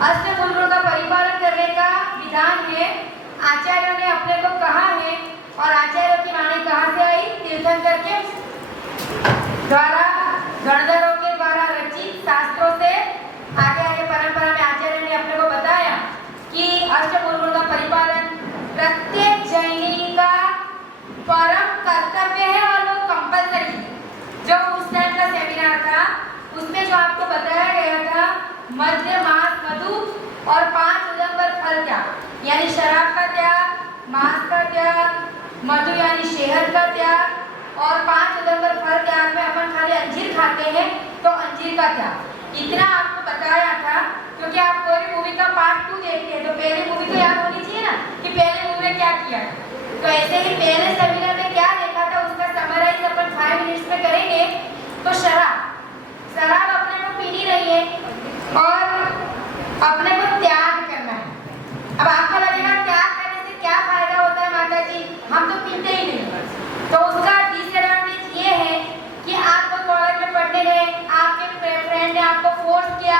अष्टभुजों का परिपालन करने का विधान है। आचार्यों ने अपने को कहा है और आचार्यों की वाणी कहाँ से आई? तीर्थंकर के द्वारा, गणधरों के द्वारा रचित शास्त्रों से आगे आगे परंपरा में आचार्य ने अपने को बताया कि अष्टभुजों का परिपालन प्रत्येक जैनी का परम कर्तव्य है और वो कंपलसरी है। जो उस टाइम का सेमिनार था उसमें जो आपको बताया गया था मध्य मास मधु और 5 उदंबर फल त्याग, यानी शराब का त्याग, मांस का त्याग, मधु यानी शहद का त्याग और 5 उदंबर फल त्याग में अपन खाली अंजीर खाते हैं तो अंजीर का त्याग, इतना आपको बताया था। क्योंकि आप कोई भी मूवी का पार्ट 2 देखते हैं तो पहले मूवी तो याद होनी चाहिए ना कि पहले मूवी में क्या किया। तो ऐसे ही पहले सेमिनार में क्या देखा था उसका समराइज अपन 5 मिनट्स में करेंगे। तो शराब अपने को पीनी नहीं है और अपने को त्याग करना है। अब आपको लगेगा त्याग करने से क्या फायदा होता है माता जी, हम तो पीते ही नहीं। तो उसका डिसएडवांटेज ये है कि आप कॉलेज में पढ़ने गए, आपके फ्रेंड ने आपको फोर्स किया,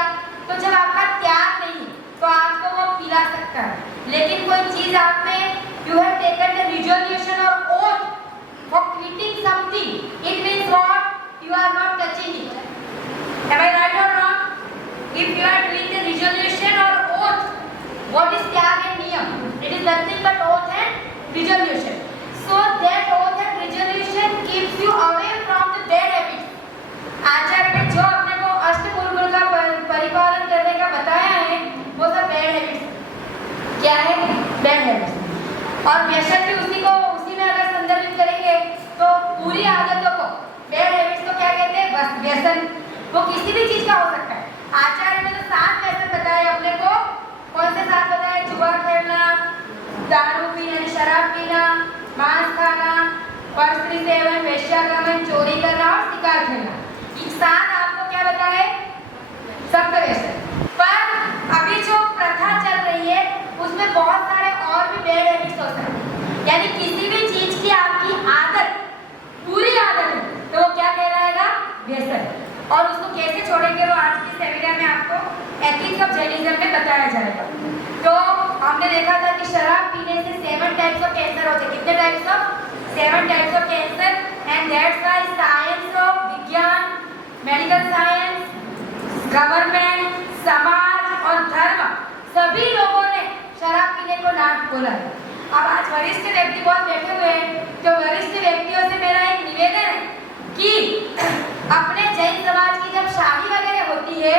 तो जब आपका त्याग नहीं तो आपको वो पिला सकता है। लेकिन कोई चीज आप में you have taken the resolution or oath for quitting something, it means what? You are not touching it. Am I right or wrong? If you are doing the resolution or oath, what is त्याग and नियम? It is nothing but oath and resolution. So that oath and resolution keeps you away from the bad habits. आचार्य ने जो अपने को अष्टभुजों का परिपालन करने का बताया है वो सब बैड हैबिट्स। क्या है? Bad habits. और व्यसन भी उसी में अगर संदर्भित करेंगे तो पूरी आदतों को बैड हैबिट्स को क्या कहते हैं? बस व्यसन। वो किसी भी चीज का हो सकता है। आचार्य ने तो 7 व्यसन बताए अपने को। कौन से 7 बताए? जुआ खेलना, दारू पीना, शराब पीना, मांस खाना, परस्त्री सेवन, वेश्यागमन, चोरी करना और शिकार खेलना। ये 7 आपको क्या बताए? सप्त व्यसन। पर अभी जो प्रथा चल रही है उसमें बहुत सारे और भी बैड हैबिट्स हो सकते हैं। यानी किसी भी चीज की आपकी आदत, पूरी आदत है तो वो क्या कहलाएगा? व्यसन। और उसको कैसे छोड़ेंगे वो आज के सेमिनार में आपको एथिक्स ऑफ जैनिज्म में बताया जाएगा। तो हमने देखा था कि शराब पीने से 7 टाइप्स ऑफ कैंसर होते हैं। कितने types of? 7 types of cancer. And that's why science of विज्ञान, मेडिकल साइंस, गवर्नमेंट, समाज और धर्म सभी लोगों ने शराब पीने को ना बोला है। अब आज वरिष्ठ व्यक्ति बहुत बैठे हुए हैं तो वरिष्ठ व्यक्तियों से मेरा एक निवेदन है कि अपने जैन समाज की जब शादी वगैरह होती है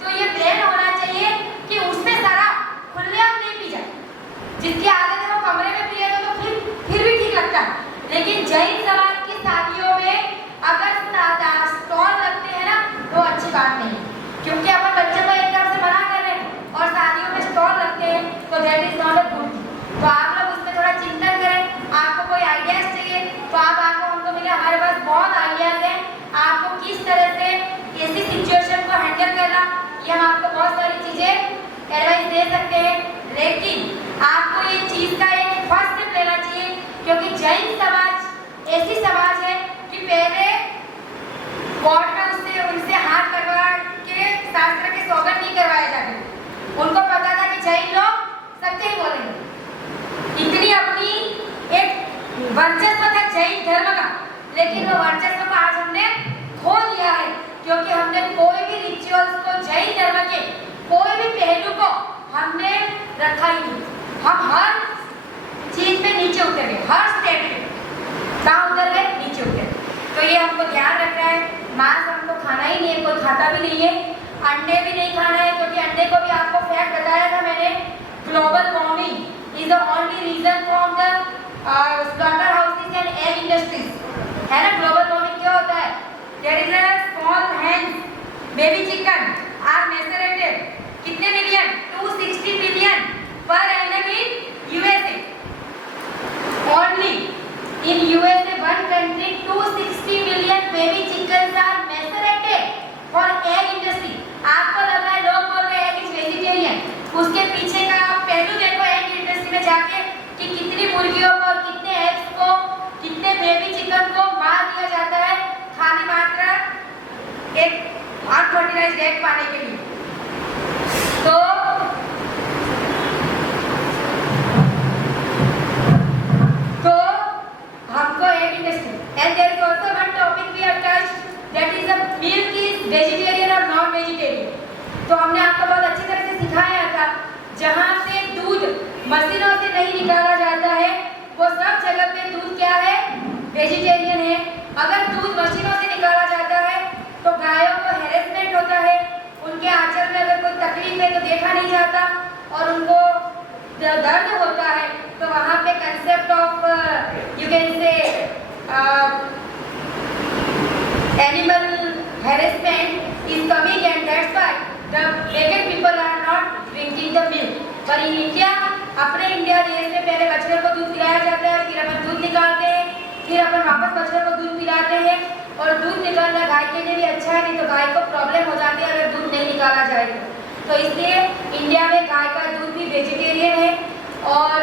तो ये प्लान होना चाहिए कि उसमें शराब खुलेआम नहीं पी जाए। जिसकी आदत है वो कमरे में पिए तो फिर भी ठीक लगता है। लेकिन जैन समाज की शादियों में अगर स्टॉल लगते हैं ना तो अच्छी बात नहीं, क्योंकि अपन बच्चों को एक तरफ से मना कर रहे हैं और शादियों में स्टॉल रखते हैं तो that is not a good. तो आप लोग उसमें थोड़ा चिंतन करें। आपको कोई आइडियाज चाहिए तो आप आको हमको मिले, हमारे पास बहुत आइडियाज हैं। आपको किस तरह से ऐसी सिचुएशन को हैंडल करना ये हम आपको बहुत सारी चीजें एडवाइस दे सकते हैं। लेकिन आपको ये चीज का एक फर्स्ट स्टेप लेना चाहिए, क्योंकि जैन समाज ऐसी समाज है कि पहले कोर्ट में उनसे हाथ लगवा के शास्त्र के सौगंध नहीं करवाए जाते। उनको पता था कि जैन लोग सत्य ही बोलेंगे। इतनी अपनी एक वर्चस्व था जैन धर्म का, लेकिन वो वर्चस्व को आज हमने खो दिया है, क्योंकि हमने कोई भी रिचुअल्स को, जैन धर्म के कोई भी पहलू को हमने रखा ही नहीं। हम हर चीज में नीचे उतर गए, हर स्टेप में कहाँ उतर गए? नीचे उतर। तो ये हमको ध्यान रखना है। मांस हमको खाना ही नहीं है, कोई खाता भी नहीं है। अंडे भी नहीं खाना है, क्योंकि अंडे को भी आपको फैक्ट बताया था मैंने, global warming is the only reason for the slaughter houses and egg industries. है ना? ग्लोबल वार्मिंग क्या होता है? There is a small hens baby chicken are macerated कितने million? 260 billion per annum in USA. Only in USA, one country, 260 million baby chickens are macerated for egg industry. आपको लग रहा है लोग बोल रहे हैं कि वेजिटेरियन, उसके पीछे का आप पहलू देखो एग इंडस्ट्री में जाके कि कितनी मुर्गियों को और कितने एग्स को, कितने बेबी चिकन को मार दिया जाता है खाली मात्र एक अनफर्टिलाइज्ड एग पाने के लिए। तो निकाला जाता है वो सब जगह पे दूध क्या है, वेजिटेरियन है। अगर दूध मशीनों से निकाला जाता है तो गायों को हेरेसमेंट होता है, उनके आंचल में अगर कोई तकलीफ है तो देखा नहीं जाता और उनको दर्द होता है। तो वहाँ पे concept of you can say animal harassment is coming and that's why the vegan people are not drinking the milk. पर इन इंडिया, अपने इंडिया देश में पहले बछड़े को दूध पिलाया जाता है, फिर अपन दूध निकालते हैं, फिर अपन वापस बछड़े को दूध पिलाते हैं। और दूध निकालना गाय के लिए भी अच्छा है, नहीं तो गाय को प्रॉब्लम हो जाती है अगर दूध नहीं निकाला जाए तो इसलिए इंडिया में गाय का दूध भी वेजिटेरियन है। और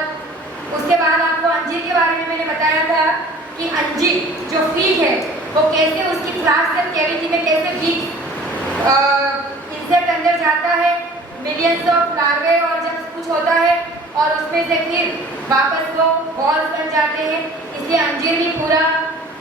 उसके बाद आपको अंजीर के बारे में मैंने बताया था कि अंजीर जो फीड है वो कैसे उसकी फ्लास्क कैविटी में कैसे बीज इंसेक्ट अंदर जाता है, मिलियंस ऑफ लार्वे और जब कुछ होता है और उसमें से फिर वापस वो बॉल्स बन जाते हैं। इसलिए अंजीर भी पूरा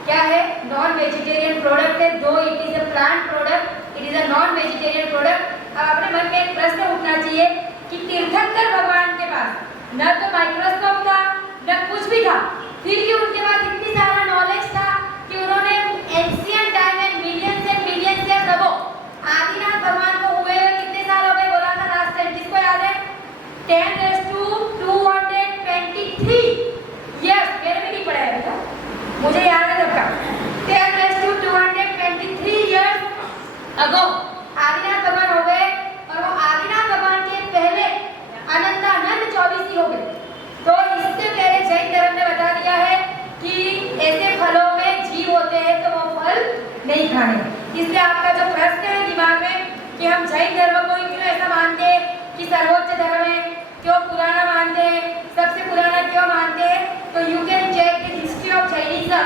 क्या है, नॉन वेजिटेरियन प्रोडक्ट है। दो it is a plant product, it is a non vegetarian product. अब अपने मन में एक प्रश्न उठना चाहिए कि तीर्थंकर भगवान के पास न तो माइक्रोस्कोप था न कुछ भी था, फिर भी उनके पास इतनी सारा नॉलेज था कि उन्होंने एंशिएंट टाइम में मिलियंस या सबो आदिनाथ भगवान को हुए कितने साल हो गए बोला था लास्ट टाइम, किसको याद है? 10⁻²23 यस, मेरे भी नहीं पढ़ा है बेटा, मुझे याद है सबका। 10⁻²23 इयर्स अगो आदिनाथ भगवान हो गए और वो आदिनाथ भगवान के पहले अनंतानंद 24 हो गए। तो इससे पहले जैन धर्म ने बता दिया है कि ऐसे फलों में जीव होते हैं तो वो फल नहीं खाने। इसलिए आपका जो प्रश्न है दिमाग में कि हम जैन धर्म को क्यों ऐसा मानते हैं कि सर्वोच्च धर्म है, क्यों पुराना मानते हैं, सबसे पुराना क्यों मानते हैं, तो you can check the history of Jainism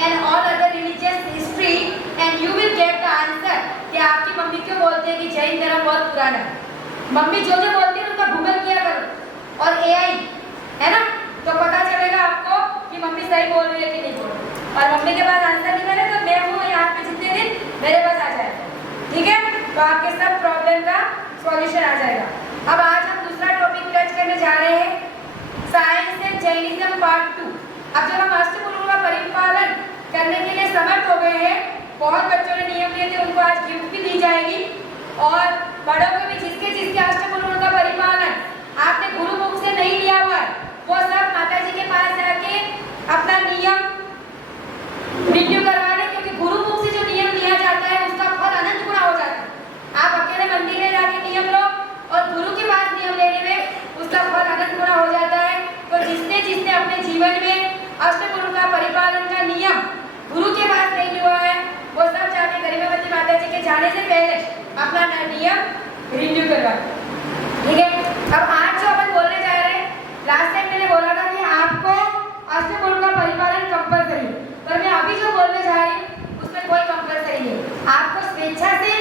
and all other religious history and you will get the answer कि आपकी मम्मी क्यों बोलते हैं कि जैन धर्म बहुत पुराना है। मम्मी जो जो बोलती है उनका गूगल किया करो और AI है ना, तो पता चलेगा आपको कि मम्मी सही बोल रही है कि नहीं बोल रही। और मम्मी के पास आंसर नहीं मिले तो मैं हूँ यहाँ पे जितने दिन मेरे पास आ जाएगा, ठीक है? तो आपके सब प्रॉब्लम का सॉल्यूशन आ जाएगा। अब आज हम दूसरा टॉपिक टच करने जा रहे हैं, साइंस एंड जैनिज्म पार्ट 2। अब जब हम अष्टगुरुओं का परिपालन करने के लिए समर्थ हो गए हैं, बहुत बच्चों ने नियम लिए थे, उनको आज गिफ्ट भी दी जाएगी। और बड़ों को भी जिसके अष्टगुरुओं का परिपालन आपने गुरुमुख से नहीं लिया हुआ है वो सब माता जी के पास जाके अपना नियम रिन्यू करवाने, क्योंकि गुरुमुख से जो नियम लिया जाता है उसका फल अनंत गुना हो जाता है। आप अकेले मंदिर में जाके नियम लो और गुरु के पास नियम लेने में उसका फल अनंत गुना हो जाता है। तो जिसने अपने जीवन में अष्टगुरु का परिपालन का नियम गुरु के पास नहीं लिया है वो सब जाके गरिमावती माता जी के जाने से पहले अपना नियम रिन्यू करवाए, ठीक है? अब आज जो अपन बोलने जा रहे हैं, लास्ट टाइम मैंने बोला था कि आपको अष्टगुरु का परिपालन कंपलसरी, पर मैं अभी जो बोलने जा रही हूँ उसमें कोई कंपलसरी नहीं। आपको स्वेच्छा से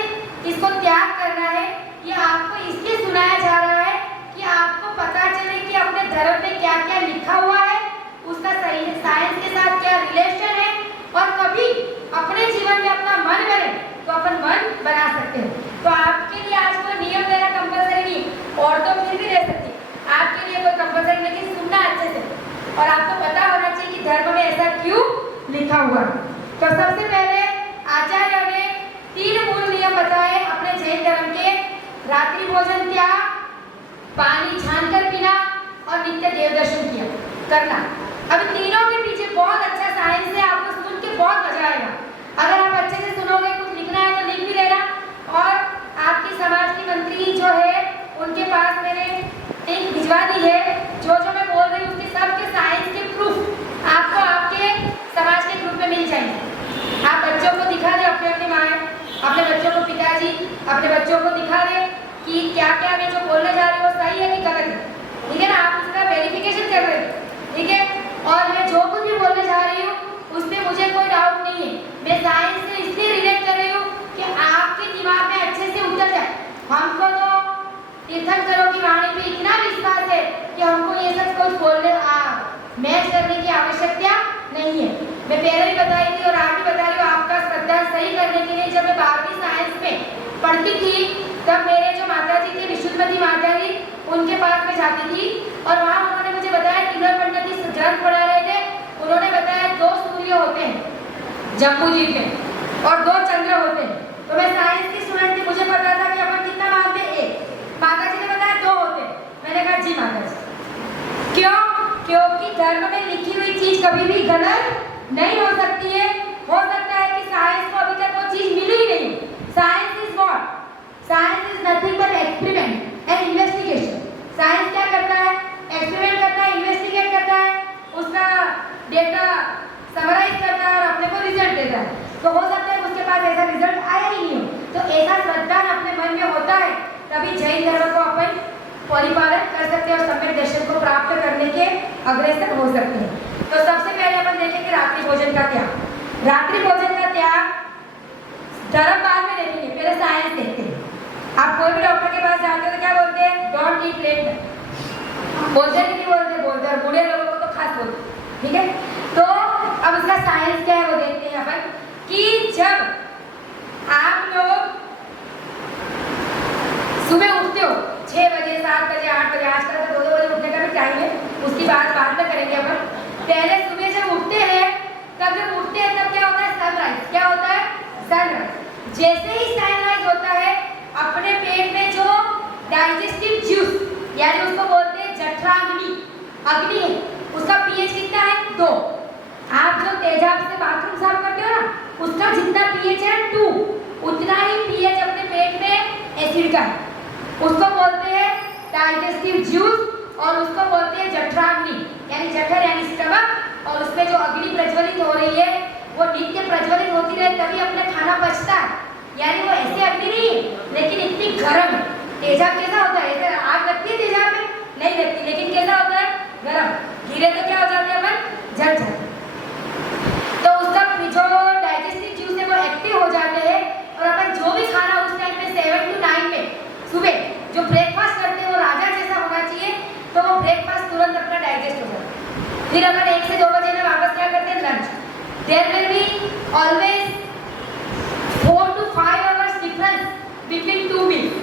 इसको त्याग करना है। ये आपको इसलिए सुनाया जा रहा है कि आपको पता चले कि अपने धर्म में क्या क्या लिखा हुआ है, उसका सही साइंस के साथ क्या रिलेशन है, और कभी अपने जीवन में अपना मन बने तो अपन मन बना सकते हैं। तो आपके लिए आज कोई नियम लेना कंपलसरी नहीं, और तो फिर भी ले सकती, आपके लिए कोई कंपलसरी नहीं, सुनना अच्छे से और आपको पता होना चाहिए कि धर्म में ऐसा क्यों लिखा हुआ। तो सबसे पहले आचार्य ने 3 मूल नियम बताए अपने जैन धर्म के: रात्रि भोजन त्याग, पानी छानकर पीना और नित्य देव दर्शन किया करना। अब तीनों के पीछे बहुत अच्छा साइंस है, आपको सुन के बहुत मजा आएगा। अगर आप अच्छे से सुनोगे, कुछ लिखना है तो लिख भी लेना। और आपकी समाज की मंत्री जो है उनके पास मैंने लिंक भिजवा दी है, जो मैं बोल रही हूँ उसके सबके साइंस के प्रूफ आपको आपके समाज के ग्रुप में मिल जाएंगे। आप बच्चों को दिखा दे, अपने माँ अपने बच्चों को, पिताजी अपने बच्चों को दिखा दे कि क्या क्या मैं जो बोलने जा रही हूँ वो सही है कि गलत है, ठीक है ना? आप उसका वेरिफिकेशन कर रहे हैं, ठीक है? और मैं जो कुछ भी बोलने जा रही हूँ उसमें मुझे कोई डाउट नहीं है। मैं साइंस से इसलिए रिलेट कर रही हूँ कि आपके दिमाग में अच्छे से उतर जाए। हमको तो तीर्थंकरों की वाणी पे इतना विश्वास है कि हमको ये सब कुछ बोलने मैच करने की आवश्यकता नहीं है। मैं पहले भी बताई थी और आज भी बता रही हूँ, आपका श्रद्धा सही करने के लिए जब मैं 12वीं साइंस में पढ़ती थी तब मेरे जो माता जी थे, विशुद्धमती माता जी, उनके पास में जाती थी और वहाँ उन्होंने मुझे बताया कि जम्बूद्वीप में और 2 चंद्र होते हैं। तो मैं साइंस की स्टूडेंट थी, मुझे पता था कि अपन कितना मानते हैं, 1। माता जी ने बताया 2 होते हैं। मैंने कहा जी माता जी। क्यों? क्योंकि धर्म में लिखी हुई चीज कभी भी गलत नहीं हो सकती है। हो सकता है कि साइंस को अभी तक वो चीज मिली ही नहीं। Science is what? Science is nothing but experiment and investigation. Science क्या करता है? एक्सपेरिमेंट करता है, इन्वेस्टिगेट करता है, उसका डेटा समराइज करता है और अपने को रिजल्ट देता है। तो हो सकता है उसके पास ऐसा रिजल्ट आया ही नहीं हो, तो ऐसा श्रद्धा अपने मन में होता है, तभी जैन धर्म को अपन परिपालन कर सकते हैं और सम्यक दर्शन को प्राप्त करने के अग्रसर हो सकते हैं। तो सबसे पहले अपन देखेंगे रात्रि भोजन का त्याग। रात्रि भोजन का त्याग धर्म बाद में देखेंगे, पहले साइंस देखते हैं। आप कोई भी डॉक्टर के पास जाते हो तो क्या बोलते हैं? Don't eat late. बोलते नहीं बोलते और बूढ़े लोगों को तो खास बोलते, ठीक है। तो अब इसका साइंस क्या है वो देखते हैं अपन कि जब आप लोग सुबह उठते हो 6 बजे, 7 बजे, 8 बजे, आजकल तो 2-2 बजे उठने का भी टाइम है, उसकी बात बाद में करेंगे अपन। पहले सुबह जब उठते हैं तब क्या होता है? सनराइज। क्या होता है? सनराइज। जैसे ही सनराइज होता है अपने पेट में जो डाइजेस्टिव जूस यानी उसको बोलते हैं जठराग्नि, अग्नि है, उसका पीएच कितना है? 2। आप जो तेजाब से बाथरूम साफ करते हो ना, उसका जितना पीएच है 2, उतना ही पीएच अपने पेट में एसिड का है। उसको बोलते हैं डाइजेस्टिव जूस और उसको बोलते हैं जठराग्नि यानी जठर यानी स्टमक। और उसमें जो अग्नि प्रज्वलित हो रही है वो नित्य प्रज्वलित होती रहे तभी अपने खाना पचता है। यानी वो ऐसी अग्नि नहीं है लेकिन इतनी गर्म है। तेजाब कैसा होता है? ऐसे आग लगती है तेजाब में? नहीं लगती, लेकिन कैसा होता है? गर्म। गिरे तो क्या हो जाते हैं अपन? जल जाते। तो उसका जो डाइजेस्टिव जूस है वो एक्टिव हो जाते हैं और अपन जो भी खाना उस टाइम में 7 to 9 में सुबह जो ब्रेकफास्ट करते हैं वो राजा जैसा होना चाहिए, तो वो ब्रेकफास्ट तुरंत अपना डाइजेस्ट हो जाता है। फिर अपन 1 से 2 बजे में वापस क्या करते हैं? Lunch. There will be always 4 to 5 hours difference between 2 meals.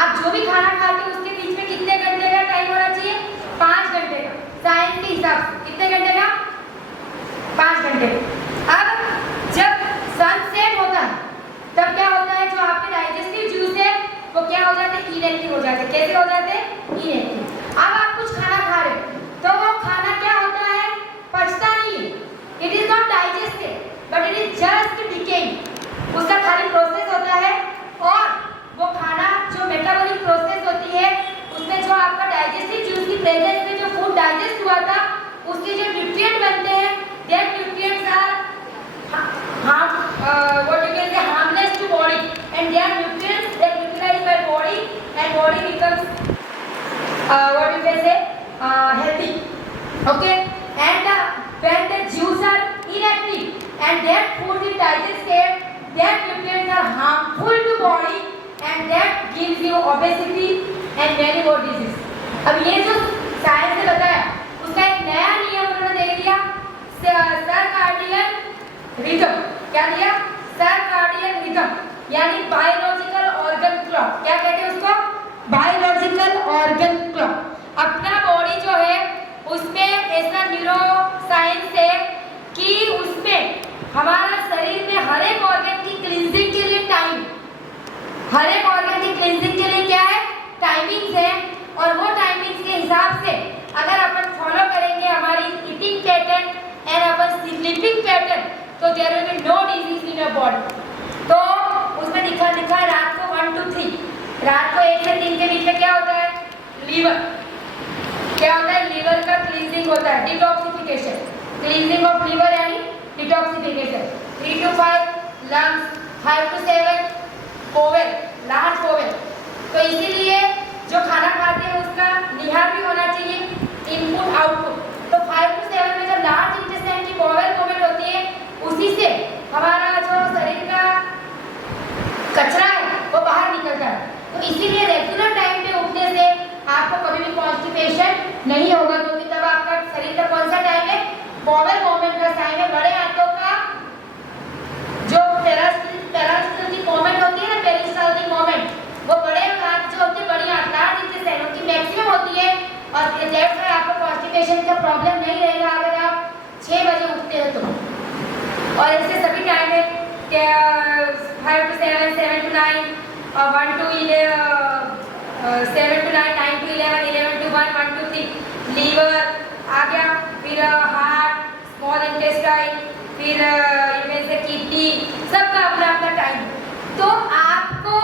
आप जो भी खाना खाते हो उसके बीच में कितने घंटे का टाइम होना चाहिए? 5 घंटे का। साइंस के हिसाब से कितने घंटे का? 5 घंटे। अब जब सनसेट होता है तब क्या होता है? जो आपके डाइजेस्टिव जूस है वो क्या हो जाते हैं? इनएक्टिव हो जाते हैं। कैसे हो जाते हैं? इनएक्टिव। अब आप कुछ खाना खा रहे हो तो वो खाना क्या होता है? पचता नहीं है। It is not digested but it is just decaying. उसका खाली प्रोसेस होता है और वो खाना जो मेटाबॉलिक प्रोसेस होती है उसमें जो आपका डाइजेस्टिव जूस की प्रेजेंस में जो फूड डाइजेस्ट हुआ था उसके जो न्यूट्रिएंट बनते हैं that nutrients are harmless to body and they are nutrients that utilized by body and body becomes what you can say healthy. Okay, and when the juice are inactive and that food is digested, that nutrients are harmful to body and that gives you obesity and many more diseases. अब ये जो science ने बताया उसका एक नया नियम उन्होंने दे दिया, सर्काडियन रिदम। क्या दिया? सर्काडियन रिदम यानी बायोलॉजिकल ऑर्गन क्लॉक। क्या कहते हैं उसको? Biological organ clock. अपना बॉडी जो है उसमें ऐसा न्यूरो साइंस है कि उसमें हमारा शरीर में हर एक ऑर्गन की क्लींजिंग के लिए टाइम, हर एक ऑर्गन की क्लींजिंग के लिए क्या है? टाइमिंग्स है। और वो टाइमिंग्स के हिसाब से अगर अपन फॉलो करेंगे हमारी ईटिंग पैटर्न एंड अपन स्लीपिंग पैटर्न तो there will be no disease in your body. तो उसमें लिखा है रात को 1 to 3, रात को 1 से 3 के बीच में क्या होता है? लीवर। क्या होता है? लीवर का क्लींजिंग होता है, डिटॉक्सिफिकेशन, क्लींजिंग ऑफ लीवर यानी detoxification. 3 to 5 lungs, 5 to 7 bowel, large bowel. तो इसीलिए जो खाना खाते हैं उसका निहार भी होना चाहिए, इनपुट आउटपुट। तो 5 to 7 में जो लार्ज इंटेस्टाइन की बोवेल मूवमेंट होती है उसी से हमारा जो शरीर का कचरा है वो बाहर निकलता है। तो इसीलिए रेगुलर टाइम पे उठने से आपको कभी भी कॉन्स्टिपेशन नहीं होगा, क्योंकि तब आपका शरीर का कौन सा टाइम है? बोवेल मूवमेंट का टाइम है। बड़े हाथों का जो पेरिस्टाल्टिक मूवमेंट होती है ना, पेरिस्टाल्टिक मूवमेंट, वो बड़े हाथ जो होते हैं, बड़ी लार्ज इंटेस्टाइन की मैक्सिमम होती है और दैट्स व्हाई आपको कॉन्स्टिपेशन का प्रॉब्लम नहीं रहेगा अगर आप 6 बजे उठते हो तो। और ऐसे सभी टाइम है 5 to 7, 7 to 9, 1 to 11, 7 to 9, 9 to 11, 11 to 1, 1 to 3, liver आ गया, फिर हार्ट, स्मॉल इंटेस्टाइन, फिर इनमें से किडनी, सबका अपना अपना टाइम। तो आपको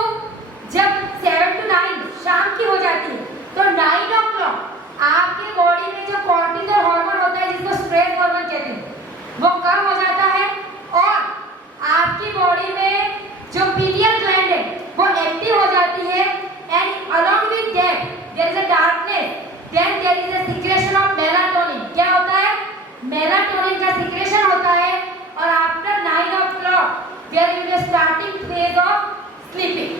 जब 7 to 9 शाम की हो जाती है तो 9 o'clock आपके बॉडी में जो कॉर्टिसोल हार्मोन होता है जिसको स्ट्रेस हार्मोन कहते हैं वो कम हो जाता है और आपकी बॉडी में जो पीनियल ग्लैंड है वो एक्टिव हो जाती है and along with that there is a darkness, then there is a secretion of melatonin. क्या होता है? मेलाटोनिन का सिक्रेशन होता है और after 9 o'clock there is a starting phase of sleeping.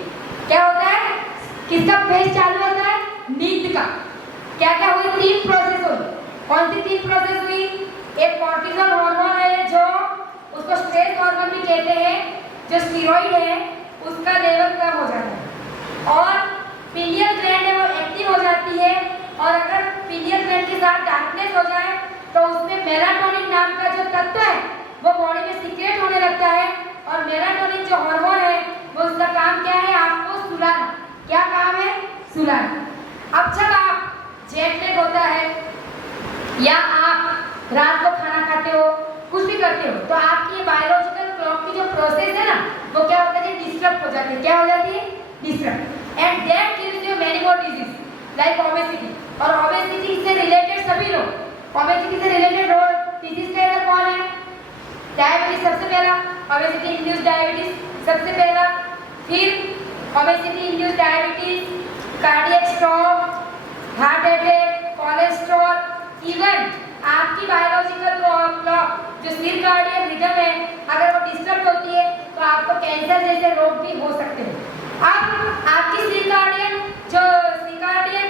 क्या होता है? किसका फेज चालू होता है? नींद का। क्या क्या हुई? 3 प्रोसेस हुई। कौन सी 3 प्रोसेस हुई? एक कॉर्टिसोल हार्मोन है जो उसको स्ट्रेस हार्मोन भी कहते हैं, जो स्टेरॉइड है उसका लेवल कम हो जाता है और पीनियल ग्लैंड है वो एक्टिव हो जाती है और अगर पीनियल ग्लैंड के साथ डार्कनेस हो जाए तो उसमें मेलाटोनिन नाम का जो तत्व है वो बॉडी में सीक्रेट होने लगता है और मेलाटोनिन जो हार्मोन है वो उसका काम क्या है? आपको सुलाना। क्या काम है? सुलाना। अब जब आप जेट लैग होता है या आप रात को खाना खाते हो, कुछ भी करते हो तो आपकी ये बायोलॉजिकल क्लॉक की जो प्रोसेस है ना वो क्या होता है? डिस्टर्ब हो जाती है। क्या हो जाती है? Disturb. And that gives you many more disease like obesity. और ओबेसिटी से रिलेटेड सभी लोग ओबेसिटी से रिलेटेड डिजीज का कौन है? डायबिटीज सबसे पहला, ओबेसिटी इंड्यूस्ड डायबिटीज सबसे पहला, फिर obesity induced diabetes, cardiac stroke, heart attack, cholesterol, even आपकी बायोलॉजिकल क्लॉक जो सर्काडियन रिदम है अगर वो डिस्टर्ब होती है तो आपको कैंसर जैसे रोग भी हो सकते हैं। अब आपकी सर्काडियन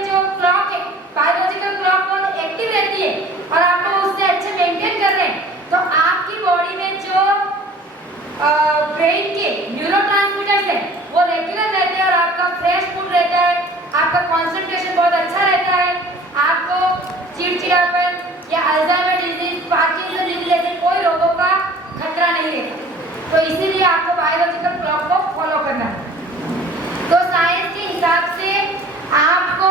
जो क्लॉक है, बायोलॉजिकल क्लॉक बहुत एक्टिव रहती है और आपको उससे अच्छे मेंटेन कर रहे हैं तो आपकी बॉडी में जो ब्रेन के न्यूरोट्रांसमीटर्स है वो रेगुलर रहते हैं और आपका फ्रेश फूड रहता है, आपका कंसंट्रेशन बहुत अच्छा रहता है, आपको चिड़चिड़ापन या अल्जाइमर डिजीज, पार्किंसन डिजीज जैसे कोई रोगों का खतरा नहीं रहता। तो इसीलिए आपको बायोलॉजिकल क्लॉक को फॉलो करना है। तो साइंस के हिसाब से आपको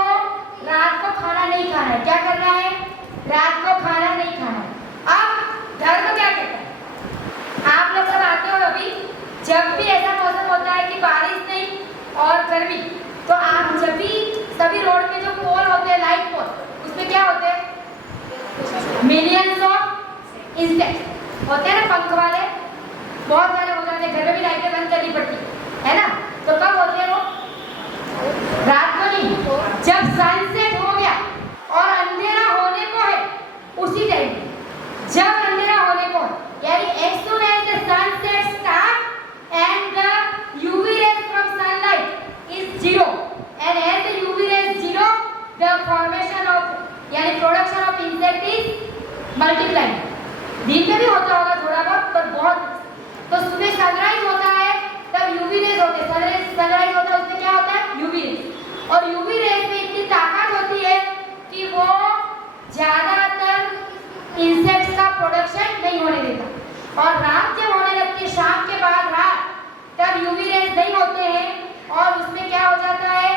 रात को खाना नहीं खाना है। क्या करना है? रात को खाना नहीं खाना है। अब धर्म क्या कहता है? आप लोग सब आते हो अभी जब भी ऐसा मौसम होता है कि बारिश नहीं और गर्मी तो आप जब भी सभी रोड पे जो पोल होते हैं, लाइट पोल, उसमें क्या होते हैं? मिलियंस ऑफ इंसेक्ट्स होते हैं ना, पंख वाले बहुत सारे हो जाते हैं। घर में भी लाइटें बंद करनी पड़ती है ना। तो कब होते हैं वो? रात को नहीं, जब सनसेट हो गया और अंधेरा होने को है उसी टाइम। जब अंधेरा होने को यानी as soon as the sunset starts and the UV rays from sunlight is zero and as the UV rays zero the formation of यानी production of insect is multiply. दिन में भी होता होगा थोड़ा बहुत पर बहुत। तो सुबह सनराइज होता है तब यूवी रेज होते हैं, सनराइज होता है उसमें क्या होता है? UV rays. और यूवी रेज में इतनी ताकत होती है कि वो ज्यादातर इंसेक्ट्स का प्रोडक्शन नहीं होने देता और रात जब होने लगती है, शाम के बाद रात, तब यूवी रेज नहीं होते हैं और उसमें क्या हो जाता है?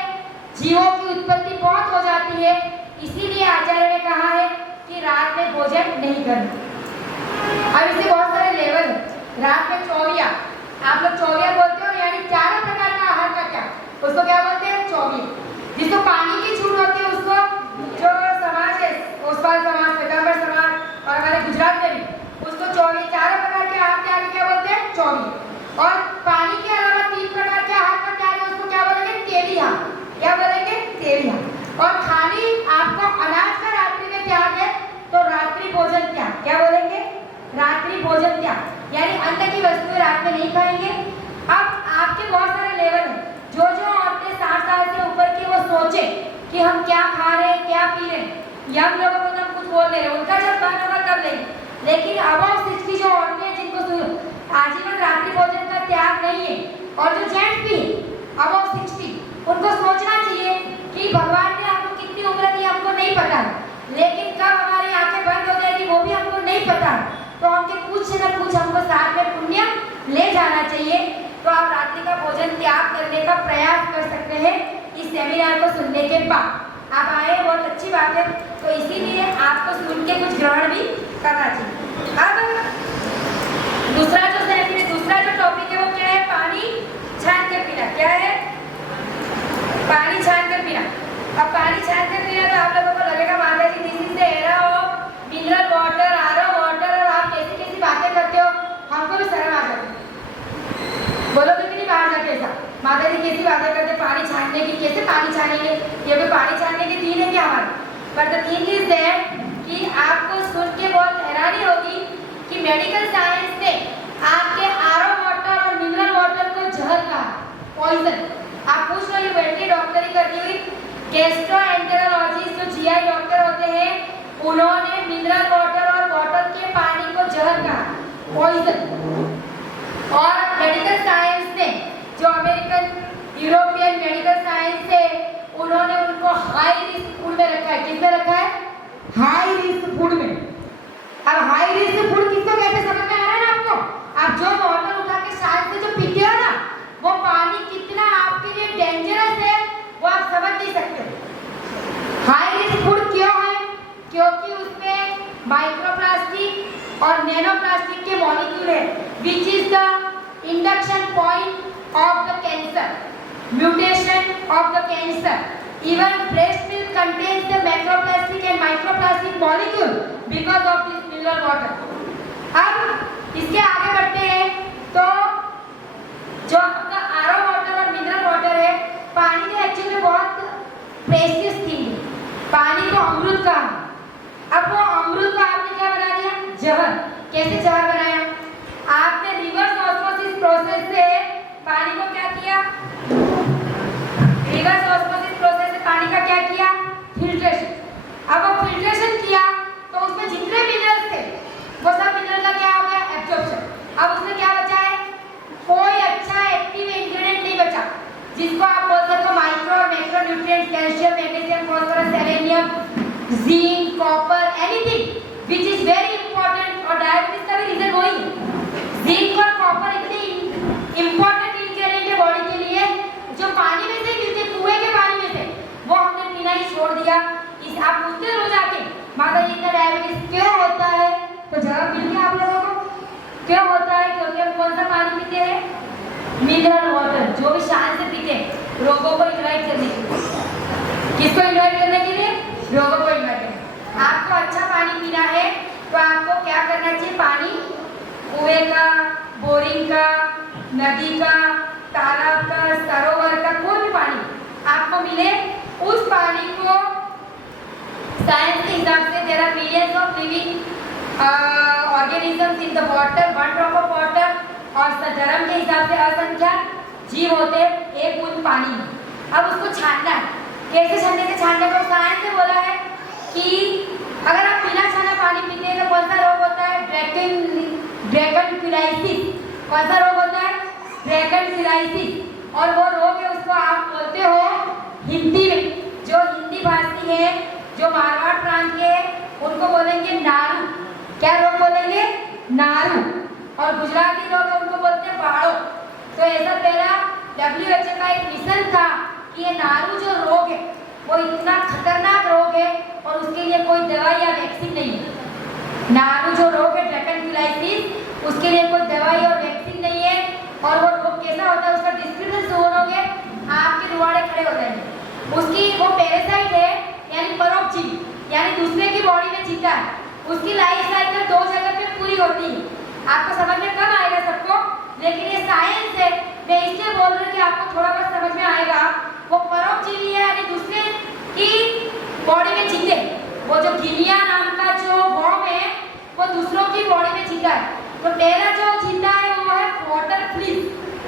जीवों की उत्पत्ति बहुत हो जाती है। इसीलिए आचार्य ने कहा है कि रात में भोजन नहीं करना। अब इससे बहुत सारे लेवल है। रात में चौविया, आप लोग चौविया बोलते हो यानी चारों प्रकार का आहार का क्या? उसको क्या बोलते हैं? चौविया। जिसको पानी की छूट होती है उसको जो समाज है, ओसवाल समाज, पैगंबर समाज और हमारे गुजरात में भी उसको चौविया, चारों प्रकार के आहार के आगे क्या बोलते हैं? चौविया। और पानी के अलावा 3 प्रकार के आहार का क्या है? उसको क्या बोलेंगे? तेलिया। क्या बोलेंगे? तेलिया। और खाली आपको अनाज का रात्रि में त्याग है तो रात्रि भोजन त्याग। क्या बोलेंगे? रात्रि भोजन त्याग यानी अन्न की वस्तुएं रात में नहीं खाएंगे। अब आपके बहुत सारे लेवल हैं। जो औरतें 60 साल से ऊपर की वो सोचे कि हम क्या खा रहे हैं, क्या पी रहे हैं, यंग लोगों को तो हम कुछ बोल रहे हैं, उनका जब मन होगा तब नहीं। लेकिन अबव 60 जो औरतें हैं जिनको आजीवन रात्रि भोजन का त्याग नहीं है और जो जेंट्स भी अबव 60 उनको सोचना चाहिए कि भगवान ने हमको कितनी उम्र दी हमको नहीं पता है, लेकिन कब हमारी आंखें बंद हो जाएगी वो भी हमको नहीं पता। तो हमके कुछ न कुछ हमको साथ में पुण्य ले जाना चाहिए। तो आप रात्रि का भोजन त्याग करने का प्रयास कर सकते हैं इस सेमिनार को सुनने के बाद। आप आए, बहुत अच्छी बात है, तो इसीलिए आपको सुन के कुछ ग्रहण भी करना चाहिए। अब दूसरा जो टॉपिक है वो क्या है? पानी छान कर पीना। क्या है? पानी छान कर पीना। अब पानी छान कर पीना तो आप लोगों को लगेगा माता जी this is the era of mineral water, RO water, और आप कैसी कैसी बातें करते हो, हमको भी शर्म आ जाती है। बोलो कि नहीं बाहर जाके ऐसा माता जी कैसी बातें करते, पानी छानने की, कैसे पानी छानेंगे, ये कोई पानी छानने की दिन है क्या हमारे? But the thing is that कि आपको सुन के बहुत हैरानी होगी कि मेडिकल साइंस ने आपके आरओ वाटर और मिनरल वाटर को जहर कहा, पॉइजन। आप पूछ लो, ये वेटरी डॉक्टरी करती हुई गैस्ट्रोएंटेरोलॉजिस्ट जो जीआई डॉक्टर होते हैं, उन्होंने मिनरल वाटर और बॉटल के पानी को जहर कहा, पॉइजन। और मेडिकल साइंस ने जो अमेरिकन यूरोपियन मेडिकल साइंस है, उन्होंने उनको हाई रिस्क फूड में रखा है। किसमें रखा है? हाई रिस्क फूड में। अब हाई रिस्क फूड किसको कहते हैं समझ में आ रहा है ना आपको? आप जो बॉटल उठा के साथ से जो पीते हो ना, वो पानी कितना आपके लिए डेंजरस है वो आप समझ नहीं सकते। हाई रिस्क फूड क्यों है? क्योंकि उसमें माइक्रोप्लास्टिक और नैनोप्लास्टिक के मॉलिक्यूल है, which is the induction point of the cancer, mutation of the cancer. Even breast milk contains the macroplastic and microplastic molecule because of this mineral water. अब इसके आगे बढ़ते हैं तो जो आपका आरओ वाटर और मिनरल वाटर है, पानी के एक्चुअली बहुत प्रेशियस थिंग है। पानी को अमृत कहा। अब वो अमृत को आपने क्या बना दिया? जहर। कैसे जहर बनाया? आपने रिवर्स ऑस्मोसिस प्रोसेस से पानी को क्या किया? रिवर्स ऑस्मोसिस प्रोसेस से पानी का क्या किया? फिल्ट्रेशन। अब वो फिल्ट्रेशन किया तो उसमें जितने मिनरल्स थे वो सब मिनरल का क्या हो गया? एब्जॉर्प्शन। अब उसमें क्या बचा है? कोई अच्छा एक्टिव इंग्रेडिएंट नहीं बचा, जिसको आप बोल सकते हो माइक्रो और macro nutrients, calcium, magnesium, phosphorus, selenium, zinc, copper, anything which is very important. और डायबिटीज का भी रीजन वही है। जिंक और कॉपर इतने इंपॉर्टेंट इंग्रेडिएंट है बॉडी के लिए, जो पानी में से मिलते, कुएं के पानी में से, वो हमने पीना ही छोड़ दिया। इस आप पूछते रोज आके माता जी का डायबिटीज क्यों होता है, तो जवाब मिल गया आप लोगों को। क्यों होता है? क्योंकि हम कौन सा पानी पीते हैं? मिनरल वाटर, जो भी शान से पीते हैं रोगों को इन्वाइट करने के लिए। किसको इन्वाइट करने के लिए? रोगों को इन्वाइट करने। आपको अच्छा पानी पीना है तो आपको क्या करना चाहिए? पानी कुएं का, बोरिंग का, नदी का, तालाब का, सरोवर का, कोई भी पानी आपको मिले, उस पानी को साइंस के हिसाब से there are millions of living organisms in the water, 1 drop of water, और धर्म के हिसाब से असंख्यात जीव होते हैं एक बूंद पानी में। अब उसको छानना है। कैसे छानने से छानने को साइंस ने बोला है कि अगर आप बिना छाना पानी पीते हैं तो कौन सा रोग होता है? ड्रैगनफिलाइसिस। कौन सा रोग होता है? ड्रैगनफिलाइसिस। और वो रोग है, उसको आप बोलते हो हिंदी में, जो हिंदी भाषी है, जो मारवाड़ प्रांत के है, उनको बोलेंगे नारू। क्या रोग बोलेंगे? नारू। और गुजराती लोग उनको बोलते हैं बाड़ो। तो ऐसा पहला WHO का एक मिशन था कि ये नारू जो रोग है वो इतना खतरनाक रोग है और उसके लिए कोई दवाई या वैक्सीन नहीं है। नारू जो रोग है ड्रैगनफिलाइसिस, उसके लिए कोई दवाई और वैक्सीन नहीं है। और वो रोग कैसा होता है, उसका डिस्क्रिप्शन सुनोगे आपके रुआड़े खड़े हो जाएंगे। उसकी वो पैरासाइट है, यानी परोपजीवी, यानी दूसरे की बॉडी में जीता है। उसकी लाइफ साइकिल 2 जगह पे पूरी होती है। आपको समझ में कम आएगा सबको, लेकिन ये साइंस है, मैं इसलिए बोल रही हूँ कि आपको थोड़ा बहुत समझ में आएगा। वो परोपजीवी है, यानी दूसरे की बॉडी में जीते। वो जो गिनिया नाम का जो वॉर्म है वो दूसरों की बॉडी में जीता है। तो पहला जो जीता है वो है वाटर फ्लीज।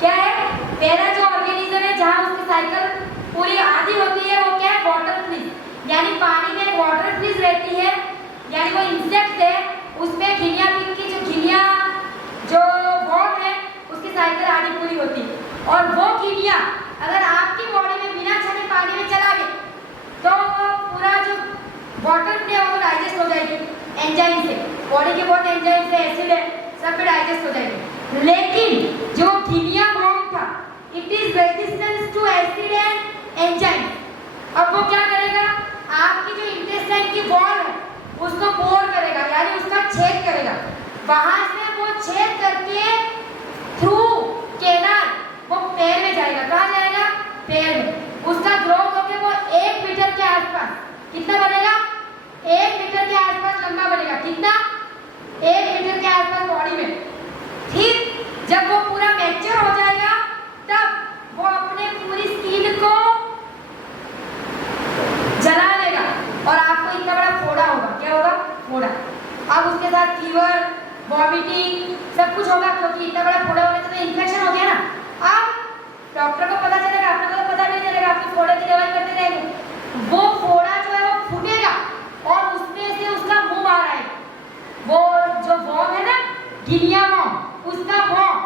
क्या है? पहला जो ऑर्गेनिज्म है जहाँ उसकी साइकिल पूरी आधी होती है वो क्या है? वाटर फ्लीज, यानी पानी में वाटर फ्लीज रहती है, यानी वो इंसेक्ट है। उसमें गिनिया पिग की जो वॉर्म है उसकी साइकिल आधी पूरी होती है। और वो गिनिया अगर आपकी बॉडी में बिना छाने पानी में चला गया तो पूरा जो वाटर फ्ली है वो डाइजेस्ट हो जाएगी। एंजाइम से, बॉडी के बहुत एंजाइम से, एसिड है, सब में डाइजेस्ट हो जाएगी। लेकिन जो गिनिया वॉर्म था, it is resistance to acid and enzyme. अब वो क्या करेगा, आपकी जो इंटेस्टाइन की वॉल है उसको बोर करेगा, यानी उसका छेद करेगा। वहां से वो छेद करके थ्रू कैनाल वो पैर में जाएगा। कहाँ जाएगा? पैर में। उसका ग्रोथ होकर वो 1 मीटर के आसपास, कितना बनेगा? 1 मीटर के आसपास लंबा बनेगा। कितना? 1 मीटर के आसपास बॉडी में। फिर जब वो पूरा मैच्योर हो जाएगा तब वो अपने पूरी स्किन को जला लेगा और आपको इतना बड़ा फोड़ा होगा। क्या होगा? फोड़ा। अब उसके साथ फीवर, वॉमिटिंग सब कुछ होगा, क्योंकि इतना बड़ा फोड़ा होने से तो इन्फेक्शन हो गया ना। अब डॉक्टर को पता चलेगा, आप लोगों को पता नहीं चलेगा, आपको फोड़े की दवाई करते रहेंगे। वो फोड़ा जो है वो फूटेगा और उसमें से उसका मुंह बाहर आएगा। वो जो वॉर्म है ना, गिनिया वॉर्म, उसका वॉर्म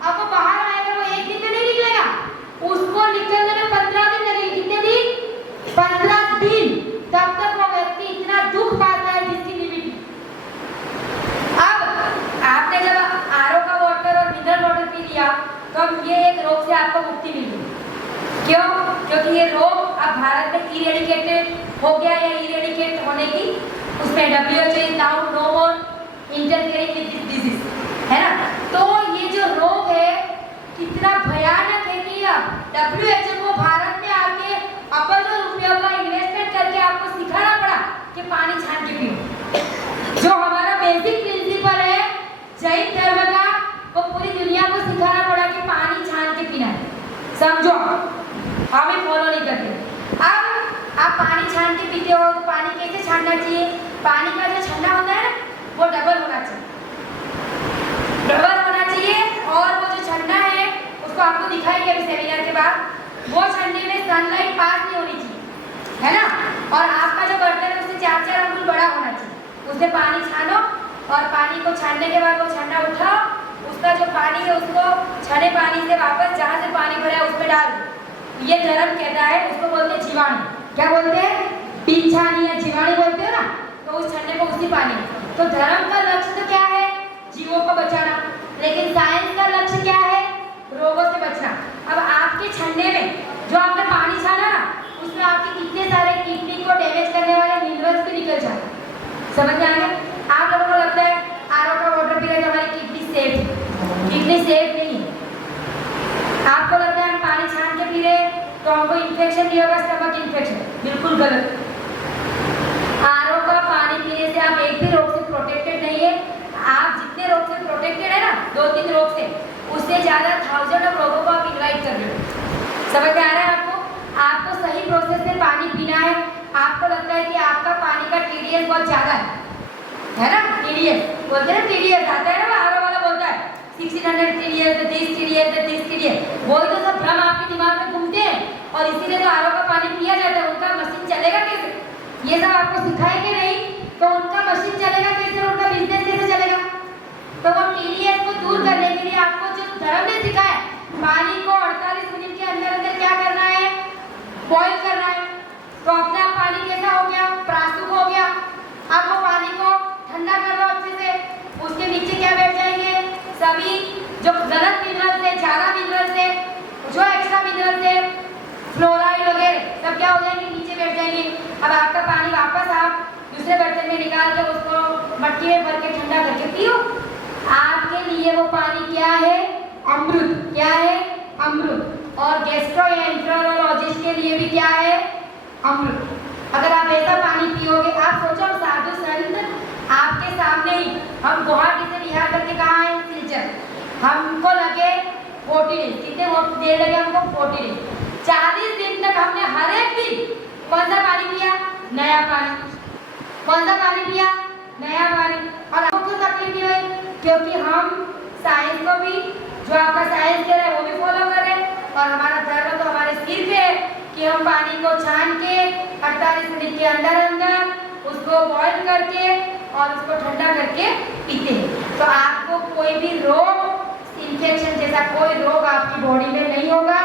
अब वो बाहर आएगा। वो एक दिन में नहीं निकलेगा, उसको निकलने में 15 दिन लगेंगे। कितने दिन? 15 दिन। तब तक वो व्यक्ति इतना दुख पाता है जिसकी लिमिट नहीं। अब आपने जब आरओ का वाटर और मिनरल वाटर पी लिया तो अब ये एक रोग से आपको मुक्ति मिल गई। क्यों? क्योंकि ये रोग अब भारत में इरेडिकेटेड हो गया या इरेडिकेट होने की उसमें WHO is now no more interfering with this disease, है ना। तो ये जो रोग है कितना भयानक है कि WHO को भारत में आके अरबों रुपयों का इन्वेस्टमेंट करके आपको सिखाना पड़ा कि पानी छान के पियो। जो हमारा बेसिक प्रिंसिपल है जैन धर्म का, वो पूरी दुनिया को सिखाना पड़ा कि पानी छान के पीना है। समझो, हमें फॉलो नहीं करते। अब आप पानी छान के पीते हो तो पानी कैसे छानना चाहिए? पानी का जो छन्ना होता है वो डबल होना चाहिए, डबल होना चाहिए। और वो जो छन्ना है उसको आपको दिखाएंगे अभी सेमिनार के बाद। वो छन्ने में सनलाइट पास नहीं होनी चाहिए, है ना। और आपका जो बर्तन है उससे 4-4 अंगुल बड़ा होना चाहिए। उससे पानी छानो और पानी को छानने के बाद वो छन्ना उठाओ, उसका जो पानी है उसको छने पानी से वापस जहाँ से पानी भरा है उसमें डाल दो। ये धर्म कहता है, उसको बोलते हैं जीवाणु। क्या बोलते हैं? पीछानी या जीवाणु बोलते हो ना। तो उस छन्ने को उसी पानी। तो धर्म का लक्ष्य तो क्या है? जीवों को बचाना। लेकिन साइंस का लक्ष्य क्या है? रोगों से बचना। अब आपके छन्ने में जो आपने पानी छाना ना, उसमें आपके कितने सारे किडनी को डैमेज करने वाले मिनरल्स भी निकल जाते हैं। समझ में आ गया? आप लोगों को लगता है आरओ का वाटर पी रहे तो हमारी किडनी सेफ है। किडनी सेफ नहीं है। आपको लगता है हम पानी छान के पी रहे तो हमको इन्फेक्शन नहीं होगा, स्टमक इन्फेक्शन। बिल्कुल गलत। आरओ का पानी पीने से आप एक भी रोग से प्रोटेक्टेड नहीं है। आप जितने रोग से प्रोटेक्टेड है ना, 2-3 रोग से, उससे ज़्यादा 1000 ऑफ रोगों को आप इन्वाइट कर रहे हो। समझ में आ रहा है आपको? आपको सही प्रोसेस से पानी पीना है। आपको लगता है कि आपका पानी का TDS बहुत ज़्यादा है ना। TDS बोलते हैं, TDS आता है ना, आरओ वाला बोलता है 1600 TDS, 30 TDS, 30 TDS। वही तो सब भ्रम आपके दिमाग में घूमते हैं और इसीलिए तो आरओ का पानी पिया जाता है। उनका मशीन चलेगा कैसे? ये सब आपको सिखाएंगे नहीं तो उनका मशीन चलेगा कैसे, उनका बिजनेस कैसे चलेगा? तो वो TDS को दूर करने के लिए आपको जो धर्म ने सिखाया, पानी को 48 मिनट के अंदर अंदर क्या करना है? बॉईल करना है। तो अपने आप पानी कैसा हो गया? प्रासुक हो गया। अब वो पानी को ठंडा कर लो अच्छे से। उसके नीचे क्या बैठ जाएंगे? सभी जो गलत मिनरल्स है, ज़्यादा मिनरल्स है, जो एक्स्ट्रा मिनरल्स है, फ्लोराइड वगैरह सब क्या हो जाएंगे? नीचे बैठ जाएंगे। अब आपका पानी वापस आप दूसरे बर्तन में निकाल के उसको मटकी में भर के ठंडा करके पियो। आपके लिए वो पानी क्या है? अमृत। क्या है? अमृत। और गैस्ट्रोएंटेरोलॉजिस्ट के लिए भी क्या है? अमृत। अगर आप ऐसा पानी पियोगे, आप सोचो साधु संत आपके सामने ही, हम गुवाहाटी से बिहार करके कहाँ आए? सिलचर। हमको लगे 40 दिन। कितने देर लगे हमको? 40 दिन। 40 दिन तक हमने हर एक दिन कौन सा पानी पिया? नया पानी। कौन सा पानी पिया? नया पानी। और हमको क्यों तकलीफ नहीं हुई? क्योंकि हम साइंस को भी, जो आपका साइंस कह रहा है वो भी फॉलो कर रहे हैं। और हमारा धर्म तो हमारे सिर पे है कि हम पानी को छान के 48 मिनट के अंदर अंदर उसको बॉईल करके और उसको ठंडा करके पीते हैं। तो आपको कोई भी रोग, इन्फेक्शन जैसा कोई रोग आपकी बॉडी में नहीं होगा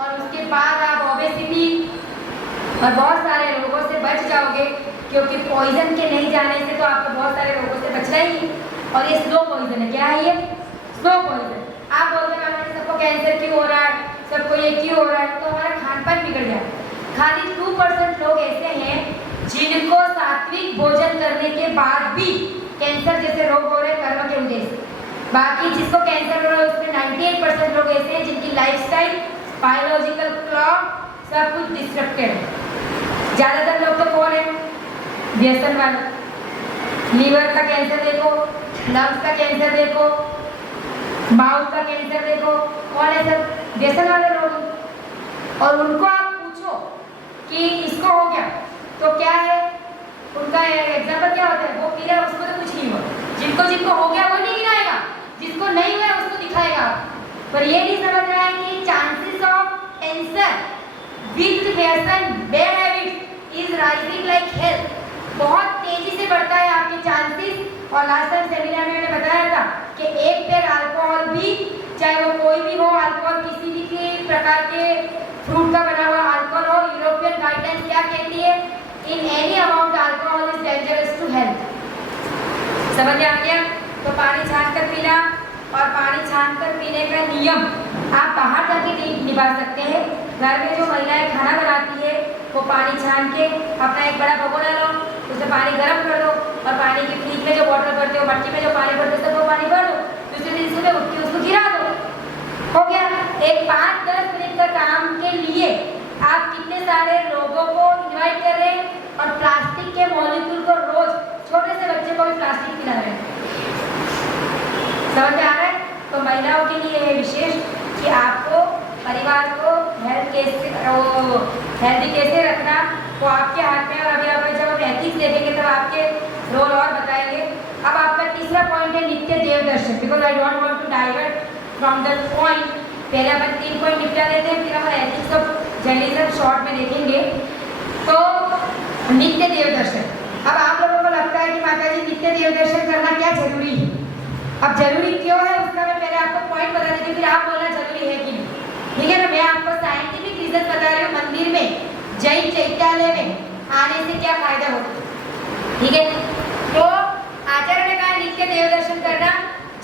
और उसके बाद आप ओबेसिटी और बहुत सारे रोगों से बच जाओगे। क्योंकि पॉइजन के नहीं जाने से तो आपको बहुत सारे रोगों से बचना ही है। और ये स्लो पॉइजन है। क्या है ये? Slow poison. आप बोलते हैं हमारे सबको कैंसर क्यों हो रहा है, सबको ये क्यों हो रहा है, तो हमारा खान पान बिगड़ गया। खाली 2% लोग ऐसे हैं जिनको सात्विक भोजन करने के बाद भी कैंसर जैसे रोग हो रहे हैं कर्म के वजह से। बाकी जिसको कैंसर हो रहा है उसमें 98% लोग ऐसे हैं जिनकी लाइफस्टाइल, बायोलॉजिकल क्लॉक सब कुछ डिस्ट्रक्टेड है। ज़्यादातर लोग तो कौन है? व्यसन वाले। लीवर का कैंसर देखो, लंग्स का कैंसर देखो, माउथ का कैंसर देखो, कौन है? सब व्यसन वाले लोग। और उनको आप पूछो कि इसको हो गया तो क्या है, उनका एग्जाम्पल क्या होता है? वो पी रहा है, उसको तो कुछ नहीं हुआ। जिनको हो गया वो नहीं गिनाएगा, जिसको नहीं हुआ उसको दिखाएगा। पर ये नहीं समझ रहा है कि चांसेस ऑफ कैंसर विद व्यसन, bad habit is rising like hell. बहुत तेजी से बढ़ता है आपके चांसेस। और लास्ट टाइम सेमिनार में मैंने बताया था कि एक पैर अल्कोहल भी, चाहे वो कोई भी हो अल्कोहल, किसी भी प्रकार के फ्रूट का बना हुआ अल्कोहल हो, यूरोपियन गाइडलाइंस क्या कहती है? In any amount alcohol is dangerous to health. समझ में आ गया? तो पानी छान कर पीना, और पानी छान कर पीने का नियम आप बाहर जाके निभा सकते हैं। घर में जो महिलाएं खाना बनाती है वो पानी छान के अपना एक बड़ा भगोना लो, उसमें पानी गर्म कर दो, और पानी की फ्रिज में जो बॉटल भरते हो, मट्टी में जो पानी भरते हो, सब वो पानी भर दो। दूसरे दिन सुबह उठ के उसको गिरा दो, हो गया। एक 5-10 मिनट का काम के लिए आप कितने सारे लोगों को इन्वाइट कर रहे हैं। और प्लास्टिक के मॉलिक्यूल को रोज, छोटे से बच्चे को भी प्लास्टिक पिला रहे हैं। समझ में आ रहा है? तो महिलाओं के लिए है विशेष कि आपको परिवार को हेल्दी कैसे रखना वो आपके हाथ में। और अभी आप जब हम एथिक्स देखेंगे तब आपके रोल और बताएंगे। अब आपका तीसरा पॉइंट है नित्य देव दर्शन। Because I don't want to divert from the point. पहले अपन 3 पॉइंट निपटा देते हैं, फिर हम एथिक्स ऑफ जर्नलिज्म शॉर्ट में देखेंगे। तो नित्य देव दर्शन, अब आप लोगों को लगता है कि माता जी नित्य देव दर्शन करना क्या जरूरी है? अब जरूरी क्यों है उसका मैं पहले आपको पॉइंट बता देती हूँ, फिर आप बोलना जरूरी है कि नहीं। ठीक है ना? मैं आपको साइंटिफिक रीजन बता रही हूँ। मंदिर में, जैन चैत्यालय में आने से क्या फायदा होता है। ठीक है? तो आचार्य ने कहा नित्य देव दर्शन करना।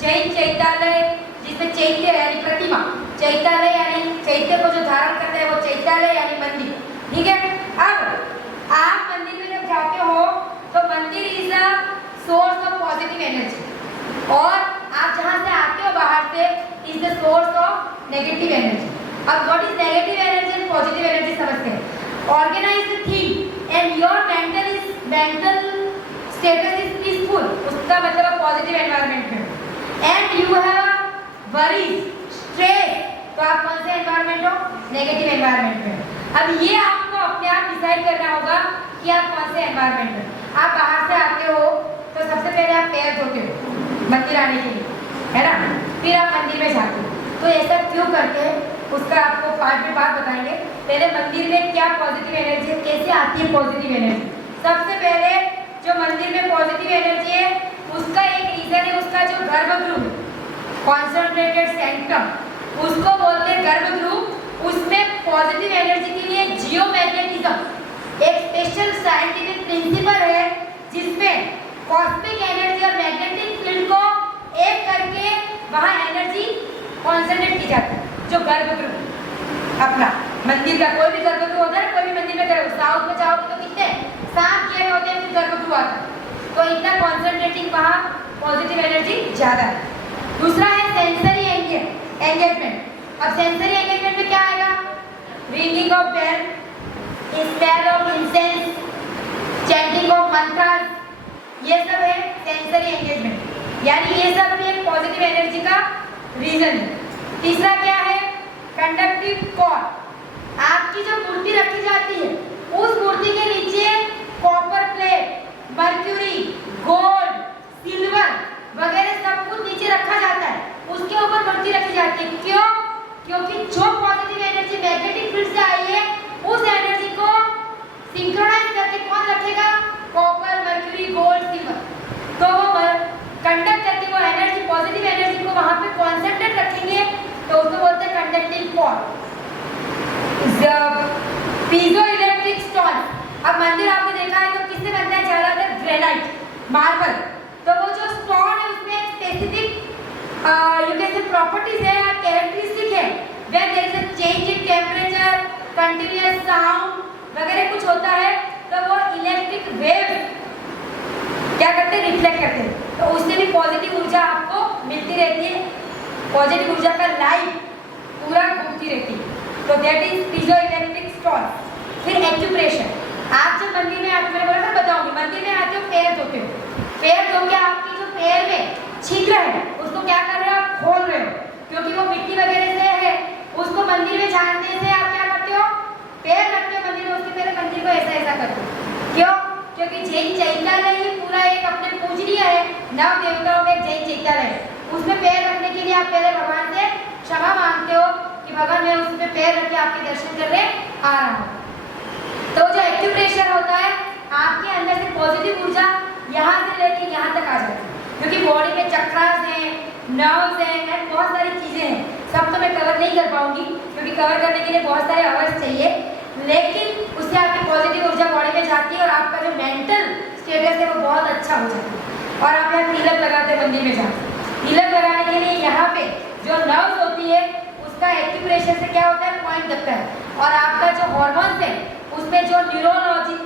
जैन चैत्यालय, जिसमें चैत्य यानी प्रतिमा, चैत्यालय यानी चैत्य को जो धारण करता है वो चैत्यालय यानी मंदिर। ठीक है? अब आप मंदिर में जब जाते हो तो मंदिर is a source of positive energy, और आप जहाँ से आते हो बाहर से is the source of negative energy. अब what is negative energy and positive energy समझते हैं। Organise the thing and your mental status is peaceful, उसका मतलब पॉजिटिव एनवायरनमेंट में। And you have worries, stress, तो आप कौन से एनवायरनमेंट हो? नेगेटिव एनवायरनमेंट में। अब ये आपको अपने आप डिसाइड करना होगा कि आप कौन से एनवायरनमेंट में। आप बाहर से आते हो तो सबसे पहले आप पैर धोते हो मंदिर आने के लिए, है ना? फिर आप मंदिर में जाते हो। तो ऐसा क्यों करते हैं उसका आपको पार्ट में बात बताएंगे। पहले मंदिर में क्या पॉजिटिव एनर्जी है, कैसे आती है पॉजिटिव एनर्जी। सबसे पहले जो मंदिर में पॉजिटिव एनर्जी है उसका एक रीजन है, उसका जो गर्भगृह, कॉन्सेंट्रेटेड सेंटम, उसको बोलते हैं गर्भगृह। उसमें पॉजिटिव एनर्जी के लिए जियोमैग्नेटिज्म एक स्पेशल साइंटिफिक प्रिंसिपल है, जिसमें कॉस्मिक एनर्जी और मैग्नेटिक फील्ड को एक करके वहाँ एनर्जी कॉन्सेंट्रेट की जाती है। जो गर्भगृह अपना मंदिर का, कोई भी गर्भगृह होता है, कोई भी मंदिर में करो, साउथ में जाओगे तो कितने 7 किए होते हैं, फिर गर्भगृह आता है। तो इतना कॉन्सेंट्रेटिंग वहाँ पॉजिटिव एनर्जी ज़्यादा है। दूसरा है सेंसरी एंगेजमेंट। अब सेंसरी एंगेजमेंट में क्या आएगा? Ringing of bell, smell of incense, chanting of mantras, ये सब है सेंसरी एंगेजमेंट। यानी ये सब भी एक पॉजिटिव एनर्जी का रीजन है। तीसरा क्या है? Conductive cord. आपकी जो मूर्ति रखी जाती है उस मूर्ति के नीचे copper plate, mercury, gold, silver वगैरह सब कुछ नीचे रखा जाता है, उसके ऊपर मूर्ति रखी जाती है। क्यों? क्योंकि जो पॉजिटिव एनर्जी मैग्नेटिक फील्ड से आई है उस एनर्जी को सिंक्रोनाइज करके कौन रखेगा? Copper, mercury, gold, silver. तो वो कंडक्ट करके वो एनर्जी, पॉजिटिव एनर्जी को वहां पे कॉन्सेंट्रेट रखेंगे, तो उसको बोलते हैं conducting cord. Piezo electric stone. अब मंदिर आपने देखा है तो किससे बनता है? मार्बल, तो वो जो स्टोन है उसमें एक specific you can say properties है या कैरेक्टरिस्टिक है, when there is a change in temperature, continuous sound वगैरह कुछ होता है, तो वो इलेक्ट्रिक वेव क्या करते हैं, रिफ्लेक्ट करते हैं, तो उससे भी पॉजिटिव ऊर्जा आपको मिलती रहती है, पॉजिटिव ऊर्जा का लाइन पूरा घूमती रहती है, तो that is piezo electric stone. फिर एक्यूप्रेशर, आप जब मंदिर में आते, मैंने बोला था बताऊंगी, मंदिर में आते हो पैर धोते हो, पैर धो के आपकी जो पैर में छिद्र है उसको क्या कर रहे हो, आप खोल रहे हो, क्योंकि वो मिट्टी वगैरह से है, उसको मंदिर में झाड़ने से आप क्या करते हो, पैर रखते हो मंदिर में, उसके पहले मंदिर को ऐसा ऐसा करते हो, क्यों, क्योंकि जैन चैत्यालय ही पूरा एक अपने पूजनीय है, नव देवताओं में जैन चैत्यालय, उसमें पैर रखने के लिए आप पहले भगवान से क्षमा मांगते हो कि भगवान मैं उसमें पैर रख के आपके दर्शन करने आ रहा हूँ। तो जो एक्यूप्रेशर होता है, आपके अंदर से पॉजिटिव ऊर्जा यहाँ से लेके यहाँ तक आ जाती है, क्योंकि बॉडी में चक्रास हैं, नर्व्स हैं, बहुत सारी चीज़ें हैं, सब तो मैं कवर नहीं कर पाऊंगी क्योंकि कवर करने के लिए बहुत सारे आवर्स चाहिए, लेकिन उससे आपकी पॉजिटिव ऊर्जा बॉडी में जाती है और आपका जो मेंटल स्टेटस है वो बहुत अच्छा हो जाता है। और आप यहाँ तिलक लगाते हैं मंदिर में जाकर, तिलक लगाने के लिए यहाँ पे जो नर्व्स होती है उसका एक्यूप्रेशर से क्या होता है, पॉइंट दबता है, और आपका जो हॉर्मोन्स है उसमें जो न्यूरोलॉजिकल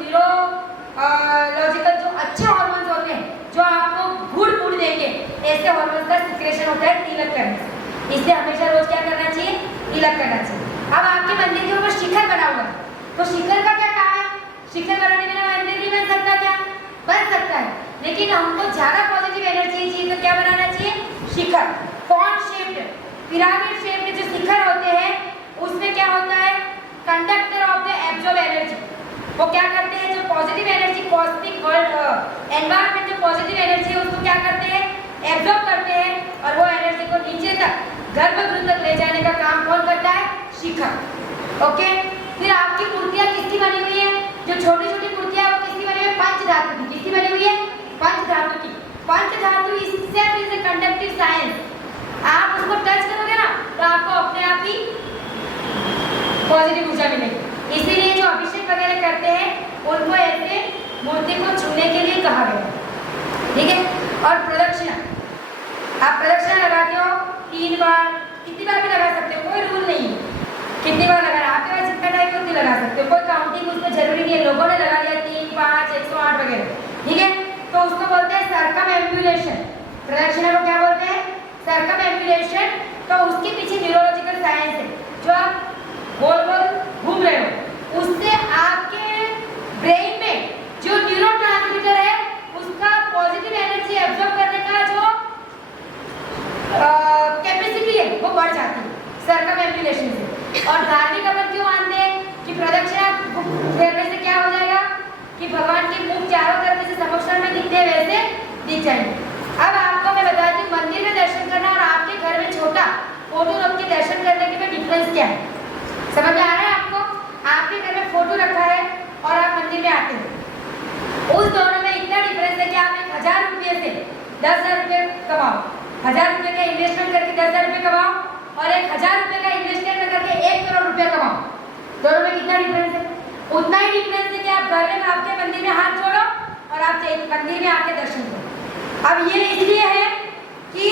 जो अच्छे हॉर्मोन्स होते हैं जो आपको गुड़ देंगे, ऐसे हॉर्मोन्स का सिक्रेशन होता है तिलक करने से। इसलिए हमेशा रोज क्या करना चाहिए, तिलक करना चाहिए। अब आपके मंदिर के ऊपर शिखर बना हुआ है, तो शिखर का क्या काम है, शिखर बनाने बिना मंदिर नहीं बन सकता, क्या बन सकता है, लेकिन हमको ज्यादा पॉजिटिव एनर्जी चाहिए तो क्या बनाना चाहिए, शिखर। कॉन शेप्ड, पिरामिड शेप्ड जो शिखर होते हैं उसमें क्या होता है, conductor of the absorb energy, वो क्या करते हैं, जो positive energy cosmic world environment जो पॉजिटिव एनर्जी है उसको क्या करते हैं, एब्जॉर्ब करते हैं, और वो एनर्जी को नीचे तक गर्भगृह तक ले जाने का काम कौन करता है, शिखर। ओके, फिर आपकी मूर्तियां किसकी बनी हुई है, जो छोटी छोटी मूर्तियां वो किसकी बनी हुई है, पंचधातु की। किसकी बनी हुई है, पंचधातु की। पंचधातु इससे इज अ कंडक्टिव साइंस, आप उसको टच करोगे ना तो आपको अपने आप ही पॉजिटिव ऊर्जा मिलेगी। इसीलिए जो अभिषेक वगैरह करते हैं उनको ऐसे मूर्ति को छूने के लिए कहा गया, ठीक है। और प्रदक्षिणा, आप प्रदक्षिणा लगाते हो 3 बार, कितनी बार भी लगा सकते हो, कोई रूल नहीं है कितनी बार लगाना, आपके पास जितना टाइम है उतनी लगा सकते हो, कोई काउंटिंग उसमें जरूरी नहीं है, लोगों ने लगा दिया 3, 5, 108 वगैरह, ठीक है। तो उसको बोलते हैं सर्कमएम्बुलेशन, प्रदक्षिणा को क्या बोलते हैं, सर्कमएम्बुलेशन। तो उसके पीछे न्यूरोलॉजिकल साइंस है, जो आप गोल गोल घूम रहे हो उससे आपके ब्रेन में जो न्यूरोट्रांसमीटर है उसका पॉजिटिव एनर्जी एब्जॉर्ब करने का जो कैपेसिटी है वो बढ़ जाती है सर्कमएम्बुलेशन से। और धार्मिक अपन क्यों मानते हैं कि प्रदक्षिणा फेरने से क्या हो जाएगा कि भगवान के मुख चारों तरफ से समक्षण में दिखते हैं वैसे दिख जाएंगे। अब आपको मैं बताती हूँ मंदिर में दर्शन करना और आपके घर में छोटा फोटो रख के दर्शन करने के में डिफरेंस क्या है, समझ में आ रहा है आपको। आपके घर में फोटो रखा है और आप मंदिर में आते हो, उस दोनों में इतना डिफरेंस है कि आप 1000 रुपये से 10,000 रुपये कमाओ, 1000 रुपये का इन्वेस्टमेंट करके 10,000 रुपये कमाओ, और 1000 रुपये का इन्वेस्टमेंट करके 1 करोड़ रुपया कमाओ, दोनों में कितना डिफरेंस है। उतना ही डिफरेंस है कि आप घर में आपके मंदिर में हाथ जोड़ो और आप मंदिर में आके दर्शन करो। अब ये इसलिए है कि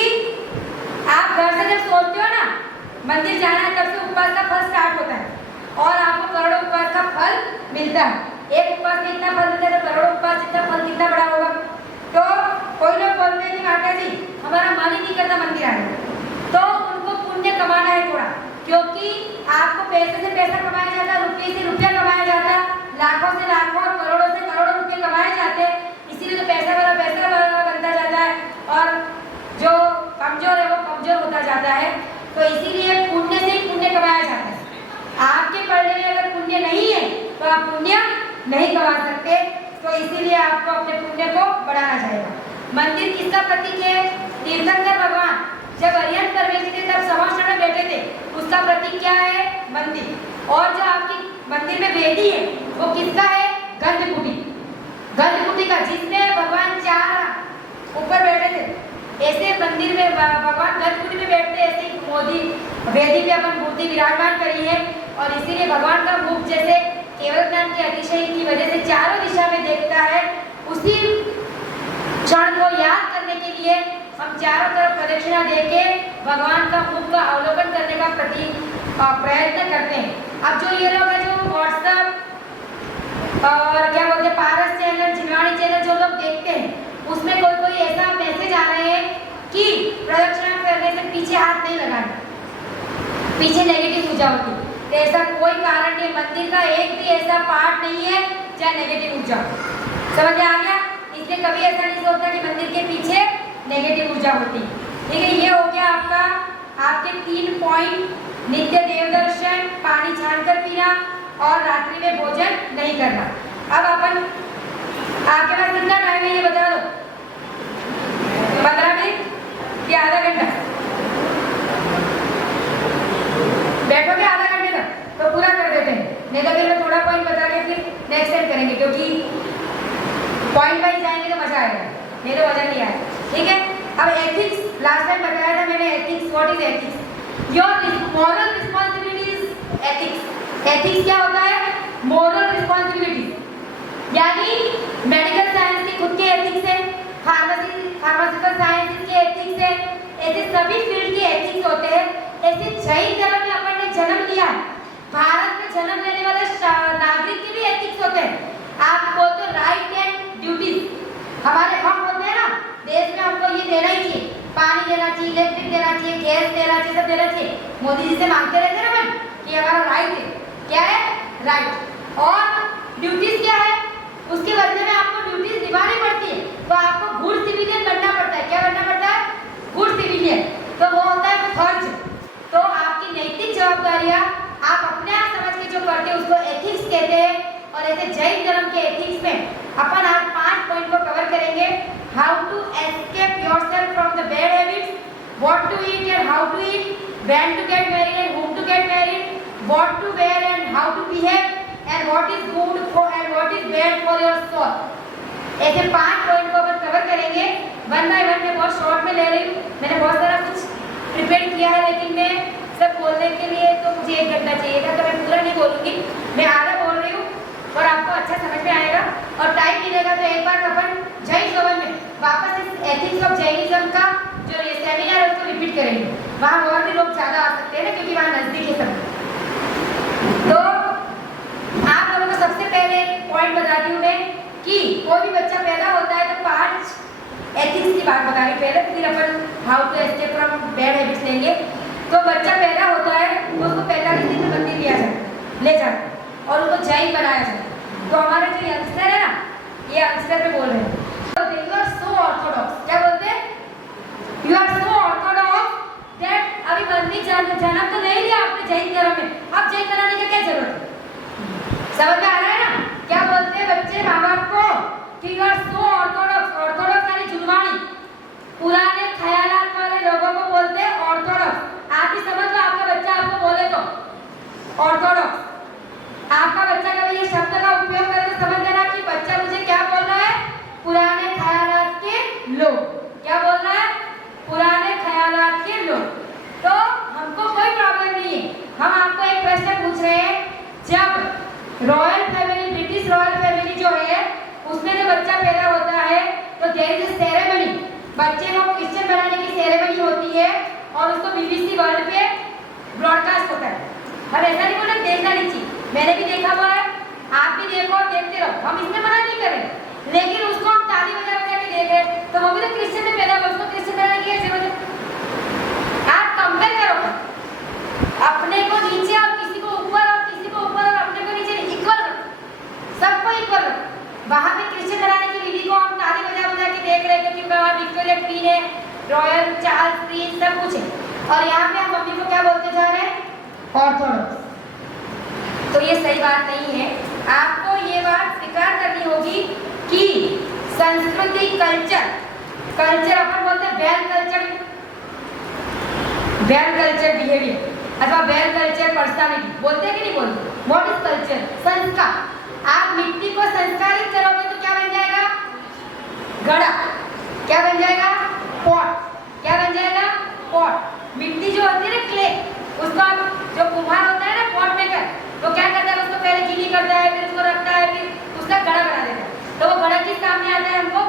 आप घर से जब सोचते हो ना मंदिर जाना है तब से उपवास का फल स्टार्ट होता है और आपको करोड़ों उपवास का फल मिलता है। एक उपवास में इतना फल मिलता है तो करोड़ों उपवास जितना फल कितना बड़ा होगा। तो कोई लोग बोलते हैं कि माता जी हमारा मन ही नहीं करता मंदिर आने, तो उनको पुण्य कमाना है थोड़ा, क्योंकि आपको पैसे से पैसा कमाया जाता है, रुपये से रुपया कमाया जाता है, लाखों से लाखों और करोड़ों से करोड़ों रुपये कमाए जाते हैं। इसीलिए तो पैसा वाला बनता जाता है और जो कमजोर है वो कमजोर होता जाता है। तो इसीलिए पुण्य से ही पुण्य कमाया जाता है। आपके पढ़ने में अगर पुण्य नहीं है तो आप पुण्य नहीं कमा सकते, तो इसीलिए आपको अपने पुण्य को बढ़ाना जाएगा। मंदिर किसका प्रतीक है? तीर्थंकर भगवान जब अरिहंत परमेश्वर थे तब समाश्रम में बैठे थे, उसका प्रतीक क्या है? मंदिर। और जो आपकी मंदिर में वेदी है वो किसका है? गंधकुटी, गंधकुटी का, जिसमें भगवान 4 ऊपर बैठे थे। ऐसे मंदिर में भगवान गंधकुटी में बैठते, ऐसे ही मोदी वेदी पे अपन मूर्ति विराजमान करी है। और इसीलिए भगवान का मुख जैसे केवल ज्ञान के अतिशय की वजह से चारों दिशा में देखता है, उसी चारों तरफ प्रदक्षिणा देके भगवान का मुख का अवलोकन करने का प्रयत्न करते हैं। अब जो ये लोग है जो व्हाट्सएप और क्या बोलते हैं पारस चैनल, झिलवाणी चैनल जो लोग देखते हैं उसमें कोई ऐसा मैसेज आ रहे हैं कि प्रदक्षिणा करने से पीछे हाथ नहीं लगाना, पीछे नेगेटिव ऊर्जा होती है। तो ऐसा कोई कारण नहीं, मंदिर का एक भी ऐसा पार्ट नहीं है जहाँ नेगेटिव ऊर्जा, समझ में आ गया? इसलिए कभी ऐसा नहीं सोचता कि मंदिर के पीछे नेगेटिव ऊर्जा होती है। ठीक है, ये हो गया आपके 3 पॉइंट, नित्य देव दर्शन, पानी छानकर पीना और रात्रि में भोजन नहीं करना। अब अपन आपके पास कितना टाइम है ये बता दो, 15 मिनट या आधा घंटा? बैठोगे आधा घंटे तक तो पूरा कर देते हैं, नहीं तो फिर मैं थोड़ा पॉइंट बता के फिर नेक्स्ट टाइम करेंगे, क्योंकि पॉइंट वाइज जाएंगे तो मजा आएगा, नहीं तो वजन नहीं आएगा। ठीक है, अब एथिक्स लास्ट टाइम बताया था मैंने, ethics, what is ethics? Your moral responsibility is ethics. Ethics क्या होता है? मोरल रिस्पांसिबिलिटी, यानी मेडिकल साइंस के खुद के एथिक्स है, फार्मास्यूटिकल साइंस के एथिक्स है, ऐसे सभी फील्ड के एथिक्स होते हैं। ऐसे जैन धर्म में अपन ने जन्म लिया, भारत में जन्म लेने वाले नागरिक के भी एथिक्स होते हैं। आप बोलते राइट एंड ड्यूटीज, हमारे हक होते हैं ना, देश में हमको ये देना ही चाहिए, पानी देना चाहिए, इलेक्ट्रिक देना चाहिए, गैस देना चाहिए, सब देना चाहिए। मोदी जी से मांगते रहते हैं ना कि हमारा राइट है, क्या है? राइट। और ड्यूटीज क्या है? उसके बदले में आपको ड्यूटीज निभानी पड़ती है, तो आपको गुड सिविलियन बनना पड़ता है। क्या बनना पड़ता है? Good civilian. तो वो होता है फर्ज। तो आपकी नैतिक जवाबदारियां आप अपने आप समझ के जो करते हैं उसको एथिक्स कहते हैं। और ऐसे जैन धर्म के एथिक्स में अपन आज 5 पॉइंट को कवर करेंगे। How to escape yourself from the bad habits, what to eat and how to eat, when to get married and whom to get married, what to wear and how to behave, and what is good for and what is bad for your soul। ऐसे 5 point को अपन cover करेंगे one by one. मैं बहुत short में ले रही हूँ, मैंने बहुत सारा कुछ प्रिपेयर किया है, लेकिन मैं सब बोलने के लिए तो मुझे 1 घंटा चाहिए था, तो मैं पूरा नहीं बोलूँगी, मैं आधा बोल रही हूँ और आपको अच्छा समझ में आएगा। और टाइम मिलेगा तो एक बार अपन जैन भवन में वापस इस एथिक्स ऑफ जैनिज्म का जो ये सेमिनार है उसको रिपीट करेंगे। वहाँ और भी लोग ज़्यादा आ सकते हैं ना, क्योंकि वहाँ नज़दीक है सब। तो आप लोगों को सबसे पहले पॉइंट बताती हूँ मैं कि कोई भी बच्चा पैदा होता है तो 5 एथिक्स की बात बता रही पहले, फिर अपन how to escape from bad habits लेंगे। तो बच्चा पैदा होता है तो उसको 45 दिन में मंदिर लिया जाता, ले जाता और उसको जैन बनाया जाता। तो हमारे जो यंगस्टर है ना, ये यंगस्टर पे बोल रहे हैं, यू आर सो ऑर्थोडॉक्स। क्या बोलते हैं? You are so orthodox that अभी मंदिर जन्म तो नहीं लिया आपने जैन धर्म में, अब जैन बनाने की क्या जरूरत है? समझ में आ रहा है ना? क्या बोलते हैं बच्चे माँ बाप को कि you are so orthodox. Orthodox यानी जुनवानी, पुराने ख्यालात वाले लोगों को बोलते हैं ऑर्थोडॉक्स। आप ही समझ लो, आपका बच्चा आपको बोले तो ऑर्थोडॉक्स, आपका बच्चा कभी ये शब्द का उपयोग करे तो समझ लेना कि बच्चा मुझे क्या बोल रहा है? पुराने ख्यालात के लोग। क्या बोल रहा है? पुराने ख्यालात के लोग। तो हमको कोई प्रॉब्लम नहीं है। हम आपको एक प्रश्न पूछ रहे हैं, जब royal family, British royal family जो है उसमें जो बच्चा पैदा होता है तो देयर इज अ सेरेमनी, बच्चे को क्रिश्चियन बनाने की सेरेमनी होती है और उसको बीबीसी वर्ल्ड पे ब्रॉडकास्ट होता है। हम ऐसा नहीं बोल रहे देखना नहीं चाहिए, मैंने भी देखा हुआ है, आप भी देखो और देखते रहो, हम इसमें मना नहीं करें, लेकिन उसको हम ताली बजा बजा के देख रहे हैं तो वो भी तो क्रिश्चियन में पैदा हुआ, उसको क्रिश्चियन बनाने की जरूरत है? आप कंपेयर करो अपने को नीचे और किसी को ऊपर और किसी को ऊपर और अपने को नीचे, इक्वल रखो, सबको इक्वल रखो। वहाँ पे क्रिश्चियन बनाने की विधि को हम ताली बजा बजा के देख रहे हैं क्योंकि वहाँ विक्टोरिया क्वीन है, रॉयल चार्ल्स प्रिंस सब कुछ है, और यहाँ पे हम मम्मी को क्या बोलते जा रहे हैं? ऑर्थोडॉक्स। तो ये सही बात नहीं है। आपको ये बात स्वीकार करनी होगी कि संस्कृति, कल्चर अपन बोलते हैं वेल कल्चर बिहेवियर अथवा वेल कल्चर पर्सनालिटी, बोलते हैं कि नहीं बोलते? What is culture? संस्कार। आप मिट्टी को संस्कारित करोगे तो क्या बन जाएगा? घड़ा। क्या बन जाएगा? पॉट। क्या बन जाएगा? पॉट। मिट्टी जो होती है ना, क्ले, उसका जो कुम्हार होता है ना, पॉट मेकर, तो क्या करता है? उसको पहले गीली करता है, फिर उसको रखता है, फिर उसका घड़ा बना देता है। तो वो घड़ा किस काम में आता है? हमको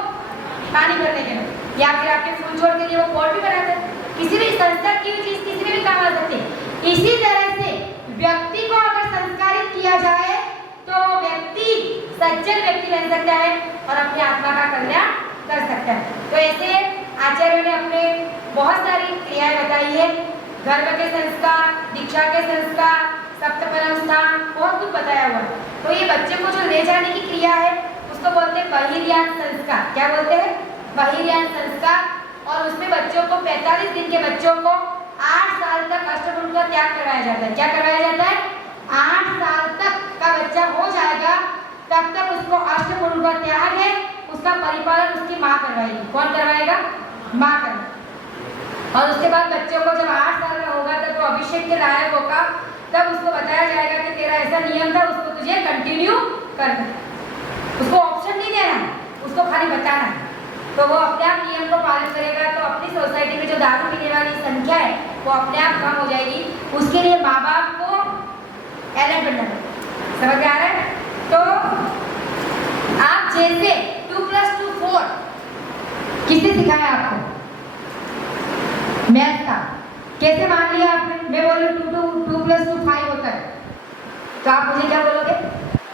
पानी भरने के लिए। या फिर आपके फूल छोड़ के लिए वो पॉट भी बनाते हैं। किसी भी संस्कार की हुई चीज किसी भी काम आ सकती है। इसी तरह से व्यक्ति को अगर संस्कारित किया जाए तो व्यक्ति सज्जन व्यक्ति बन सकता है और अपनी आत्मा का कल्याण कर सकता है। तो ऐसे आचार्यों ने अपने बहुत सारी क्रियाएं बताई है। गर्भ के संस्कार, दीक्षा के संस्कार, सप्तपरम स्थान, बहुत कुछ बताया हुआ है। तो ये बच्चे को जो ले जाने की क्रिया है उसको बोलते हैं बहिर्यान संस्कार। क्या बोलते हैं? बहिर्यान संस्कार। और उसमें बच्चों को 45 दिन के बच्चों को 8 साल तक अष्टगुण का त्याग करवाया जाता है। क्या करवाया जाता है? 8 साल तक का बच्चा हो जाएगा तब तक उसको अष्टगुण का त्याग है, उसका परिपालन उसकी माँ करवाएगी। कौन करवाएगा? माँ करवाएगी। और उसके बाद बच्चों को जब 8 साल का होगा तब वो अभिषेक के लायक होगा, तब उसको बताया जाएगा कि तेरा ऐसा नियम था, उसको तुझे कंटिन्यू करना है। उसको ऑप्शन नहीं देना है, उसको खाली बताना है। तो वो अपने आप नियम को पालन करेगा तो अपनी सोसाइटी में जो दारू पीने वाली संख्या है वो अपने आप कम हो जाएगी। उसके लिए माँ बाप को अलर्ट बनना है। समझ में आ रहा है? तो आप जैसे 2+2 4 किसने सिखाया आपको? मैथ का। कैसे मान लिया आपने? मैं बोलूँ 2+2 5 होता है तो आप मुझे क्या बोलोगे?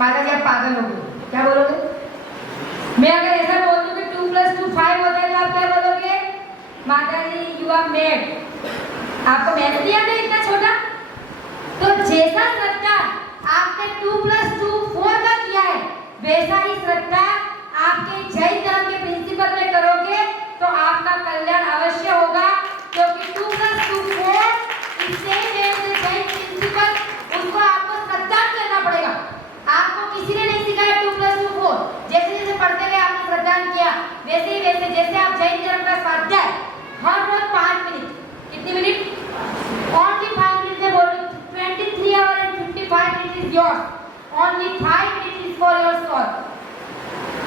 माता जी आप पागल हो गए। क्या बोलोगे? मैं अगर ऐसा बोल दूं कि 2+2 5 होता है तो आप क्या बोलोगे? माता जी यू आर मेड। आपको मैथ नहीं आता इतना छोटा? तो जैसा श्रद्धा आपने 2+2 4 का किया है वैसा ही श्रद्धा आपके जैन धर्म के प्रिंसिपल में करोगे तो आपका कल्याण अवश्य होगा। क्योंकि 2+2 4 इससे जैन प्रिंसिपल उसको आपको श्रद्धा करना पड़ेगा। आपको किसी ने नहीं सिखाया 2+2 4। जैसे जैसे पढ़ते गए आपने श्रद्धा किया वैसे जैसे आप जैन धर्म का स्वाध्याय हर रोज 5 मिनट। कितनी मिनट? ओनली 5 मिनट में बोलो। 23 hour and 55 minute is yours. Only 5 minute is for your soul.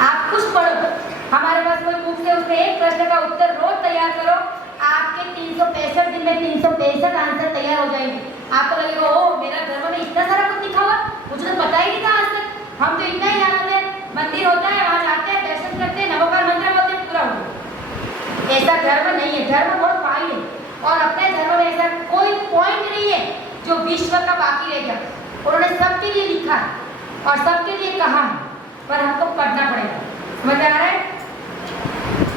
आप कुछ पढ़ो, हमारे पास कोई बुक है उसमें एक प्रश्न का उत्तर रोज तैयार करो, आपके 365 दिन में 365 आंसर तैयार हो जाएंगे। आपको लगेगा ओ मेरा धर्म में इतना सारा कुछ लिखा हुआ, मुझे तो पता ही नहीं था आज तक। हम तो इतना ही जानते हैं, मंदिर होता है वहाँ जाते हैं, दर्शन करते हैं, नवोकार मंत्र बोलते हैं, पूरा हो गया। ऐसा धर्म नहीं है। धर्म बहुत फाइन है और अपने धर्म में ऐसा कोई पॉइंट नहीं है जो विश्व का बाकी रह गया। उन्होंने सबके लिए लिखा है और सबके लिए कहा है, पर हमको पढ़ना पड़ेगा। समझ आ रहा है?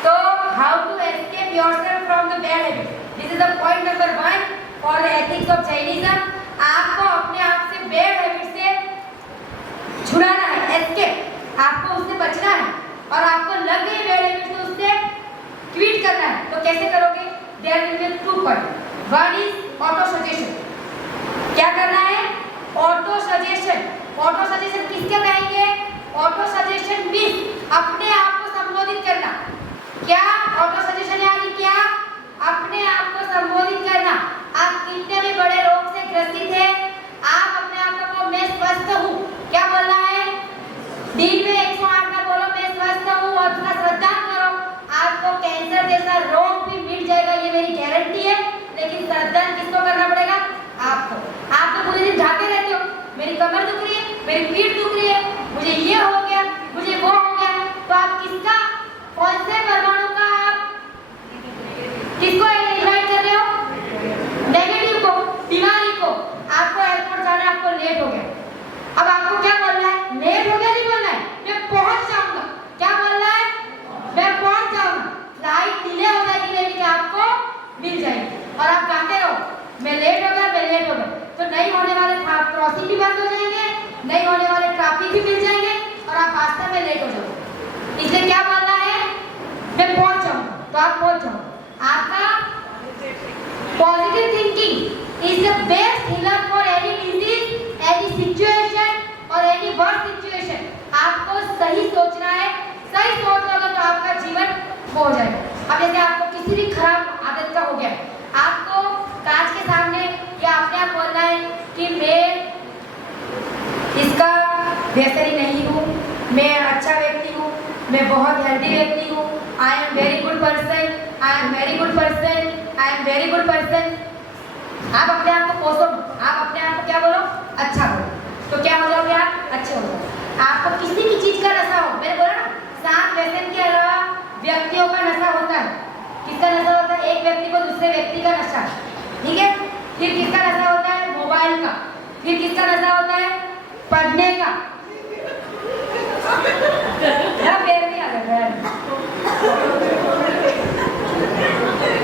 तो how to escape yourself from the bad habit, this is the point number 1 for the ethics of Jainism. आपको अपने आप से बैड हैबिट से छुड़ाना है, एस्केप, आपको उससे बचना है। और आपको लग गई बैड हैबिट तो उससे क्विट करना है। तो कैसे करोगे? There will be 2 point. 1 is auto suggestion. क्या करना है? Auto suggestion. ऑटो सजेशन किसके कहेंगे? ऑटो सजेशन मींस अपने आप को संबोधित करना। क्या ऑटो सजेशन यानी क्या? अपने आप को संबोधित करना। आप कितने भी बड़े रोग से ग्रसित हैं, आप अपने आप को मैं स्वस्थ हूँ क्या बोलना है? दिन में 108 बार बोलो मैं स्वस्थ हूँ और उसका श्रद्धा करो। आपको कैंसर जैसा रोग भी मिट जाएगा, ये मेरी गारंटी है। लेकिन श्रद्धा किसको करना पड़ेगा? आपको। आप तो पूरे दिन जाते रहते हो, मेरी कमर दुख रही है, मेरी पीठ दुख रही है, मुझे ये हो गया, मुझे वो हो गया। तो आप किसका, कौन से परमाणु का आप किसको इन्वाइट कर रहे हो? नेगेटिव को, बीमारी को। आपको एयरपोर्ट जाना, आपको लेट हो गया, अब आपको क्या बोलना है? लेट हो गया नहीं बोलना है, मैं पहुंच जाऊंगा। क्या बोलना है? मैं पहुंच जाऊंगा। फ्लाइट डिले हो जाएगी लेकिन आपको मिल जाएगी। और आप गाते रहो मैं लेट हो गया, मैं लेट हो गया। तो नहीं होने वाले क्रॉसिंग भी बंद हो जाएंगे, नहीं होने वाले ट्रैफिक भी मिल जाएंगे और आप रास्ते में लेट हो जाओगे। इसलिए क्या बोलना है? मैं पहुंच जाऊंगा। तो आप पहुंच जाओ। आपका positive thinking is the best healer for any disease, any situation और एनी वर्स्ट सिचुएशन। आपको सही सोचना है, सही सोच लोगे तो आपका जीवन हो जाएगा। अब जैसे आपको किसी भी खराब आदत का हो गया, आपको कांच के सामने या अपने आप बोलना है कि मैं इसका व्यसनी नहीं हूँ, मैं अच्छा व्यक्ति हूँ, मैं बहुत हेल्दी व्यक्ति हूँ, I am very good person, I am very good person, I am very good person. आप अपने आप को पोसो, आप अपने आप को क्या बोलो? अच्छा बोलो। तो क्या हो जाओगे आप? अच्छे हो जाओगे। आपको किसी भी चीज का नशा हो, मैंने बोला ना 7 व्यसन के अलावा व्यक्तियों का नशा होता है। दूसरे व्यक्ति का नशा, ठीक है। फिर किसका नशा होता है? मोबाइल का। फिर किसका नशा होता है? पढ़ने का। पैर नहीं आ रहा है।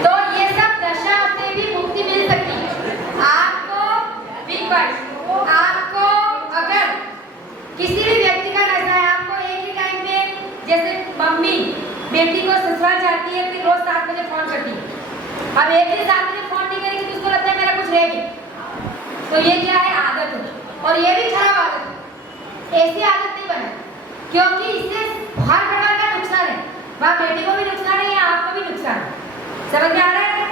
तो ये सब नशा से भी मुक्ति मिल सकती है आपको। आपको अगर किसी भी व्यक्ति का नशा है, आपको एक ही टाइम में, जैसे मम्मी बेटी को ससुराल जाती है, फिर रोज 7 बजे फोन करती है। अब एक ही 7 बजे फोन नहीं करेगी तो उसको लगता है मेरा कुछ रह गया। तो ये क्या है? आदत है, और ये भी खराब आदत है। ऐसी आदत नहीं बने, क्योंकि इससे हर प्रकार का नुकसान है। वहाँ बेटी को भी नुकसान है या आपको भी नुकसान है। समझ में आ रहा है?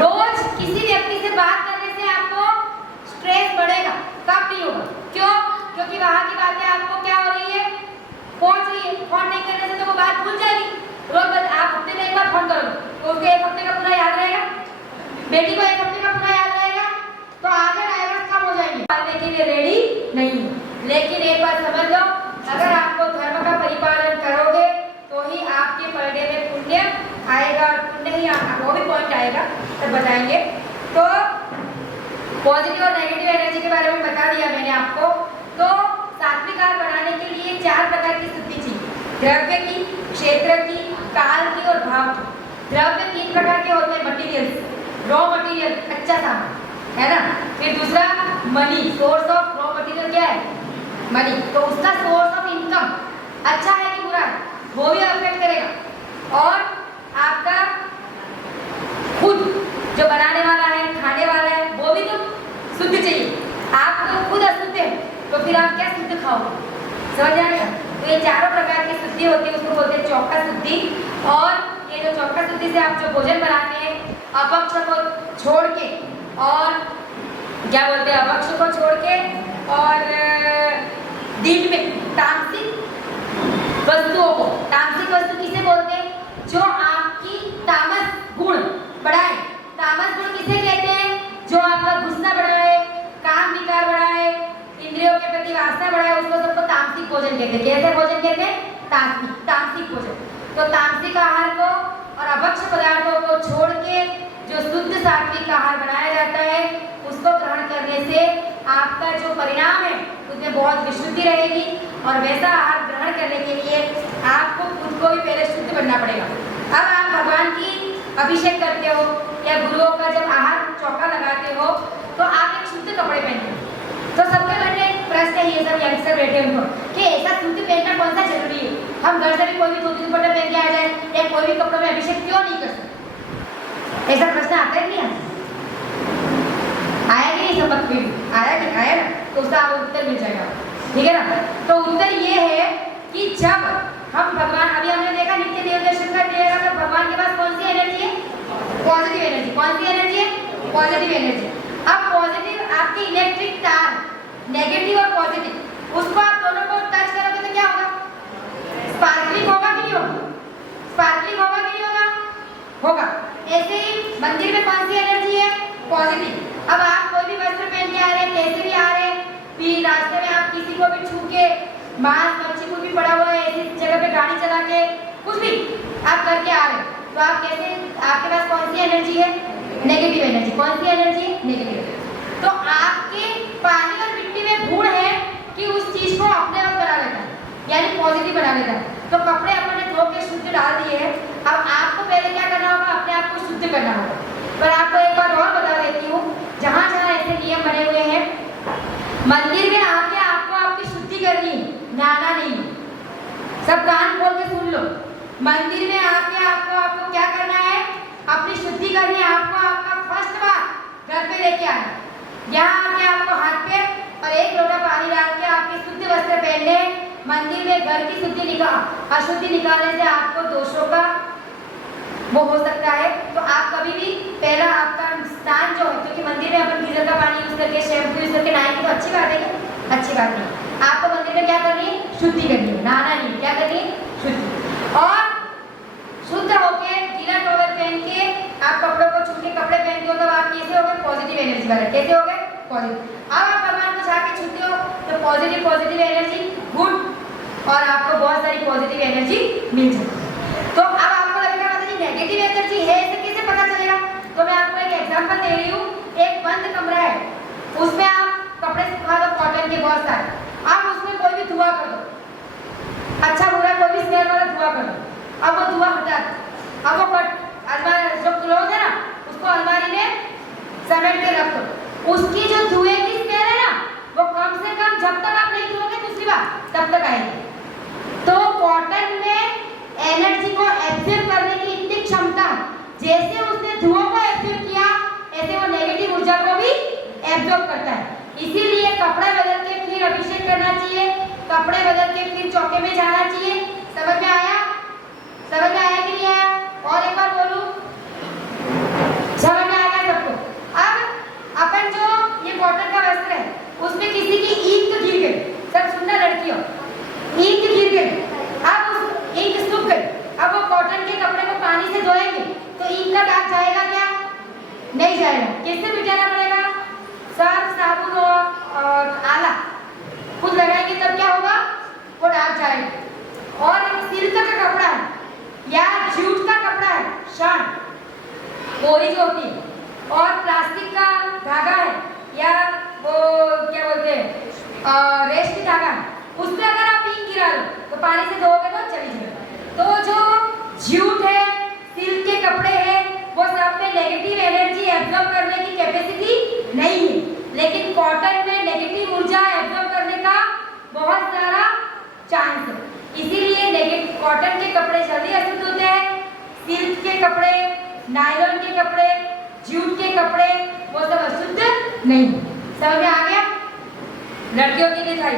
रोज किसी व्यक्ति से बात करने से आपको स्ट्रेस बढ़ेगा, कम नहीं होगा। क्यों? क्योंकि वहाँ की बातें आपको क्या हो रही है? पहुँच रही है। फोन नहीं करने से तो वो बात भूल जाएगी। रोज आप हफ्ते में एक बार फोन करो तो उसको एक हफ्ते का पूरा याद रहेगा, बेटी को एक हफ्ते का पूरा याद रहेगा, तो आगे डायवर्स कम हो जाएंगे। पालने के लिए रेडी नहीं। लेकिन एक बात समझ लो, अगर आपको धर्म का परिपालन करोगे तो ही आपके परडे में पुण्य आएगा, और पुण्य ही वो भी पॉइंट आएगा, तब बताएंगे। तो पॉजिटिव और नेगेटिव एनर्जी के बारे में बता दिया मैंने आपको। तो सात्विक आहार बनाने के लिए 4 प्रकार की शुद्धि चाहिए: द्रव्य की, क्षेत्र की, काल की और भाव की। द्रव्य 3 प्रकार के होते हैं: मटीरियल, रॉ मटीरियल, कच्चा सामान, है ना। फिर दूसरा money, source of raw material क्या है? मनी। तो उसका सोर्स ऑफ इनकम अच्छा है कि बुरा है, वो भी अफेक्ट करेगा। और आपका खुद जो बनाने वाला है, खाने वाला है, वो भी तो शुद्ध चाहिए। आप तो खुद अशुद्ध है तो फिर आप क्या शुद्ध खाओगे? समझ आ रहा है? तो ये चारों प्रकार की शुद्धि होती है, उसको बोलते हैं चौका शुद्धि। और ये जो चौका शुद्धि से आप जो भोजन बनाते हैं, अपक्ष को छोड़ के, और क्या बोलते हैं, अपक्ष को छोड़ के, और दिन में तामसिक वस्तुओं को, तामसिक वस्तु किसे बोलते हैं? जो आपकी तामस गुण बढ़ाए। तामस गुण किसे कहते हैं? जो आपका गुस्सा बढ़ाए, काम विकार बढ़ाए, इंद्रियों के प्रति वासना बढ़ाए, उसको सबको तामसिक भोजन कहते हैं। कैसे भोजन कहते हैं? तामसिक भोजन। तो तामसिक आहार को और अभक्ष्य पदार्थों को छोड़ के जो शुद्ध सात्विक आहार बनाया जाता है, उसको ग्रहण करने से आपका जो परिणाम है उसमें बहुत विशुद्धि रहेगी। और वैसा आहार ग्रहण करने के लिए आपको खुद को भी पहले शुद्ध बनना पड़ेगा। अब आप भगवान की अभिषेक करते हो या गुरुओं का जब आहार चौका लगाते हो तो आप एक शुद्ध कपड़े पहनते हो। तो सबके मन में एक प्रश्न है, ये सब यंगस्टर बैठे उनको, कि ऐसा शुद्ध पहनना कौन सा जरूरी है? हम घर से भी कोई भी धोती दुपट्टा पहन के आ जाए या कोई भी कपड़ों में अभिषेक क्यों नहीं कर सकते? ऐसा प्रश्न आता है नहीं आता? आया कि नहीं? सब वक्त भी आया कि आया ना, तो उसका आपको उत्तर मिल जाएगा, ठीक है ना। तो उत्तर ये है कि जब हम भगवान, अभी हमने देखा नित्य देव दर्शन का देगा, तो भगवान के पास कौन सी एनर्जी है? Positive energy. कौन सी एनर्जी है? Positive energy. अब पॉजिटिव आपकी इलेक्ट्रिक तार, नेगेटिव और पॉजिटिव, उसको आप दोनों को टच करोगे तो क्या होगा? स्पार्कलिंग होगा कि नहीं होगा? स्पार्कलिंग होगा कि नहीं होगा? होगा। ऐसे ही मंदिर में कौन सी एनर्जी है? पॉजिटिव। अब आप कोई भी वस्त्र पहन के आ रहे हैं, कैसे भी आ रहे हैं, फिर रास्ते में आप किसी को भी छू के, मांस मच्छी कुछ भी पड़ा हुआ है, ऐसी जगह पे गाड़ी चला के कुछ भी आप करके आ रहे हैं, तो आप कैसे, आपके पास कौन सी एनर्जी है? Negative energy. कौन सी एनर्जी? नेगेटिव। तो आपके पानी और मिट्टी में गुण है कि उस चीज को अपने आप बना लेता है, यानी पॉजिटिव बना लेता है। तो कपड़े अपने धो के शुद्ध डाल दिए हैं, अब आपको पहले क्या करना होगा? अपने आप को शुद्ध करना होगा। पर आपको एक बात और बता देती हूँ, जहाँ जहाँ ऐसे नियम बने हुए हैं, मंदिर में आके आपको आपकी शुद्धि करनी है, नहाना नहीं। सब कान खोल के सुन लो। मंदिर में आके आपको क्या करना है? अपनी शुद्धि करनी है। आपको आपका फर्स्ट बार घर पे लेके आना, यहाँ आके आपको हाथ पे और 1 लोटा पानी डाल के आपके शुद्ध वस्त्र पहनने। मंदिर में घर की शुद्धि अशुद्धि निकालने से आपको दोषों का वो हो सकता है। तो आप कभी भी पहला आपका स्नान जो है, क्योंकि मंदिर में अपन गीजर का पानी यूज करके, शैम्पू यूज करके नहाएंगे तो अच्छी बात है क्या? अच्छी बात नहीं। आपको मंदिर में क्या करनी है? शुद्धि करनी है, नहाना नहीं। क्या करनी है? शुद्धि। और शुद्ध होके गीला टॉवल पहन के आप कपड़ों को छू के कपड़े पहनते हो, तब आप कैसे हो गए? पॉजिटिव एनर्जी वाले। कैसे हो गए? पॉजिटिव। अब आप भगवान को छा के छूते हो तो पॉजिटिव एनर्जी गुड, और आपको बहुत सारी पॉजिटिव एनर्जी मिल जाती है। तो अब आपको लगेगा नेगेटिव एनर्जी है, इसे कैसे पता चलेगा? तो अच्छा बुरा कोई भी स्मेल वाला धुआं करो, अब वो धुआं हटा दो, अब वो कट अलमारी जो क्लोज है ना उसको अलमारी में समेट के रखो। उसकी जो धुएं की स्मेल है ना वो कम से कम जब तक आप नहीं धोगे दूसरी बार तब तक आएगी। तो कॉटन में एनर्जी को एब्जॉर्ब करने की इतनी क्षमता है, जैसे उसने धुआं को एब्जॉर्ब किया ऐसे वो नेगेटिव ऊर्जा को भी एब्जॉर्ब करता है। इसीलिए कपड़े बदल के फिर अभिषेक करना चाहिए, कपड़े बदल के फिर चौके में जाना चाहिए। समझ में आया? समझ में आया कि नहीं आया? और एक बार बोलूं, समझ में आ गया सबको? अब अपन जो ये कॉटन का वस्त्र है उसमें किसी की इंक गिर गई, सब सुनना लड़कियों, इंक गिर गई, अब उस इंक सूख गई, अब वो कॉटन के कपड़े को पानी से धोएंगे तो इंक का दाग जाएगा क्या? नहीं जाएगा। किससे मिटाना पड़ेगा? सर्फ साबुन और आला खुद लगाएंगे तब क्या होगा? वो दाग जाएगा। और एक सिल्क का कपड़ा है या जूट का कपड़ा है, शर्ट बोरी जो होती है, और प्लास्टिक का धागा है या वो क्या बोलते हैं रेशमी धागा है, उस पर अगर आप इंक गिरा लो तो पानी से धोओगे तो चली जाएगा। तो जो जूट है, सिल्क के कपड़े हैं, वो सब में नेगेटिव एनर्जी एब्जॉर्ब करने की कैपेसिटी नहीं है, लेकिन कॉटन में नेगेटिव ऊर्जा एब्जॉर्ब करने का बहुत सारा चांस है। इसीलिए नेगेटिव कॉटन के कपड़े जल्दी अशुद्ध होते हैं, सिल्क के कपड़े, नायलॉन के कपड़े, जूट के कपड़े वो सब अशुद्ध नहीं। समझ में आ गया? लड़कियों के लिए था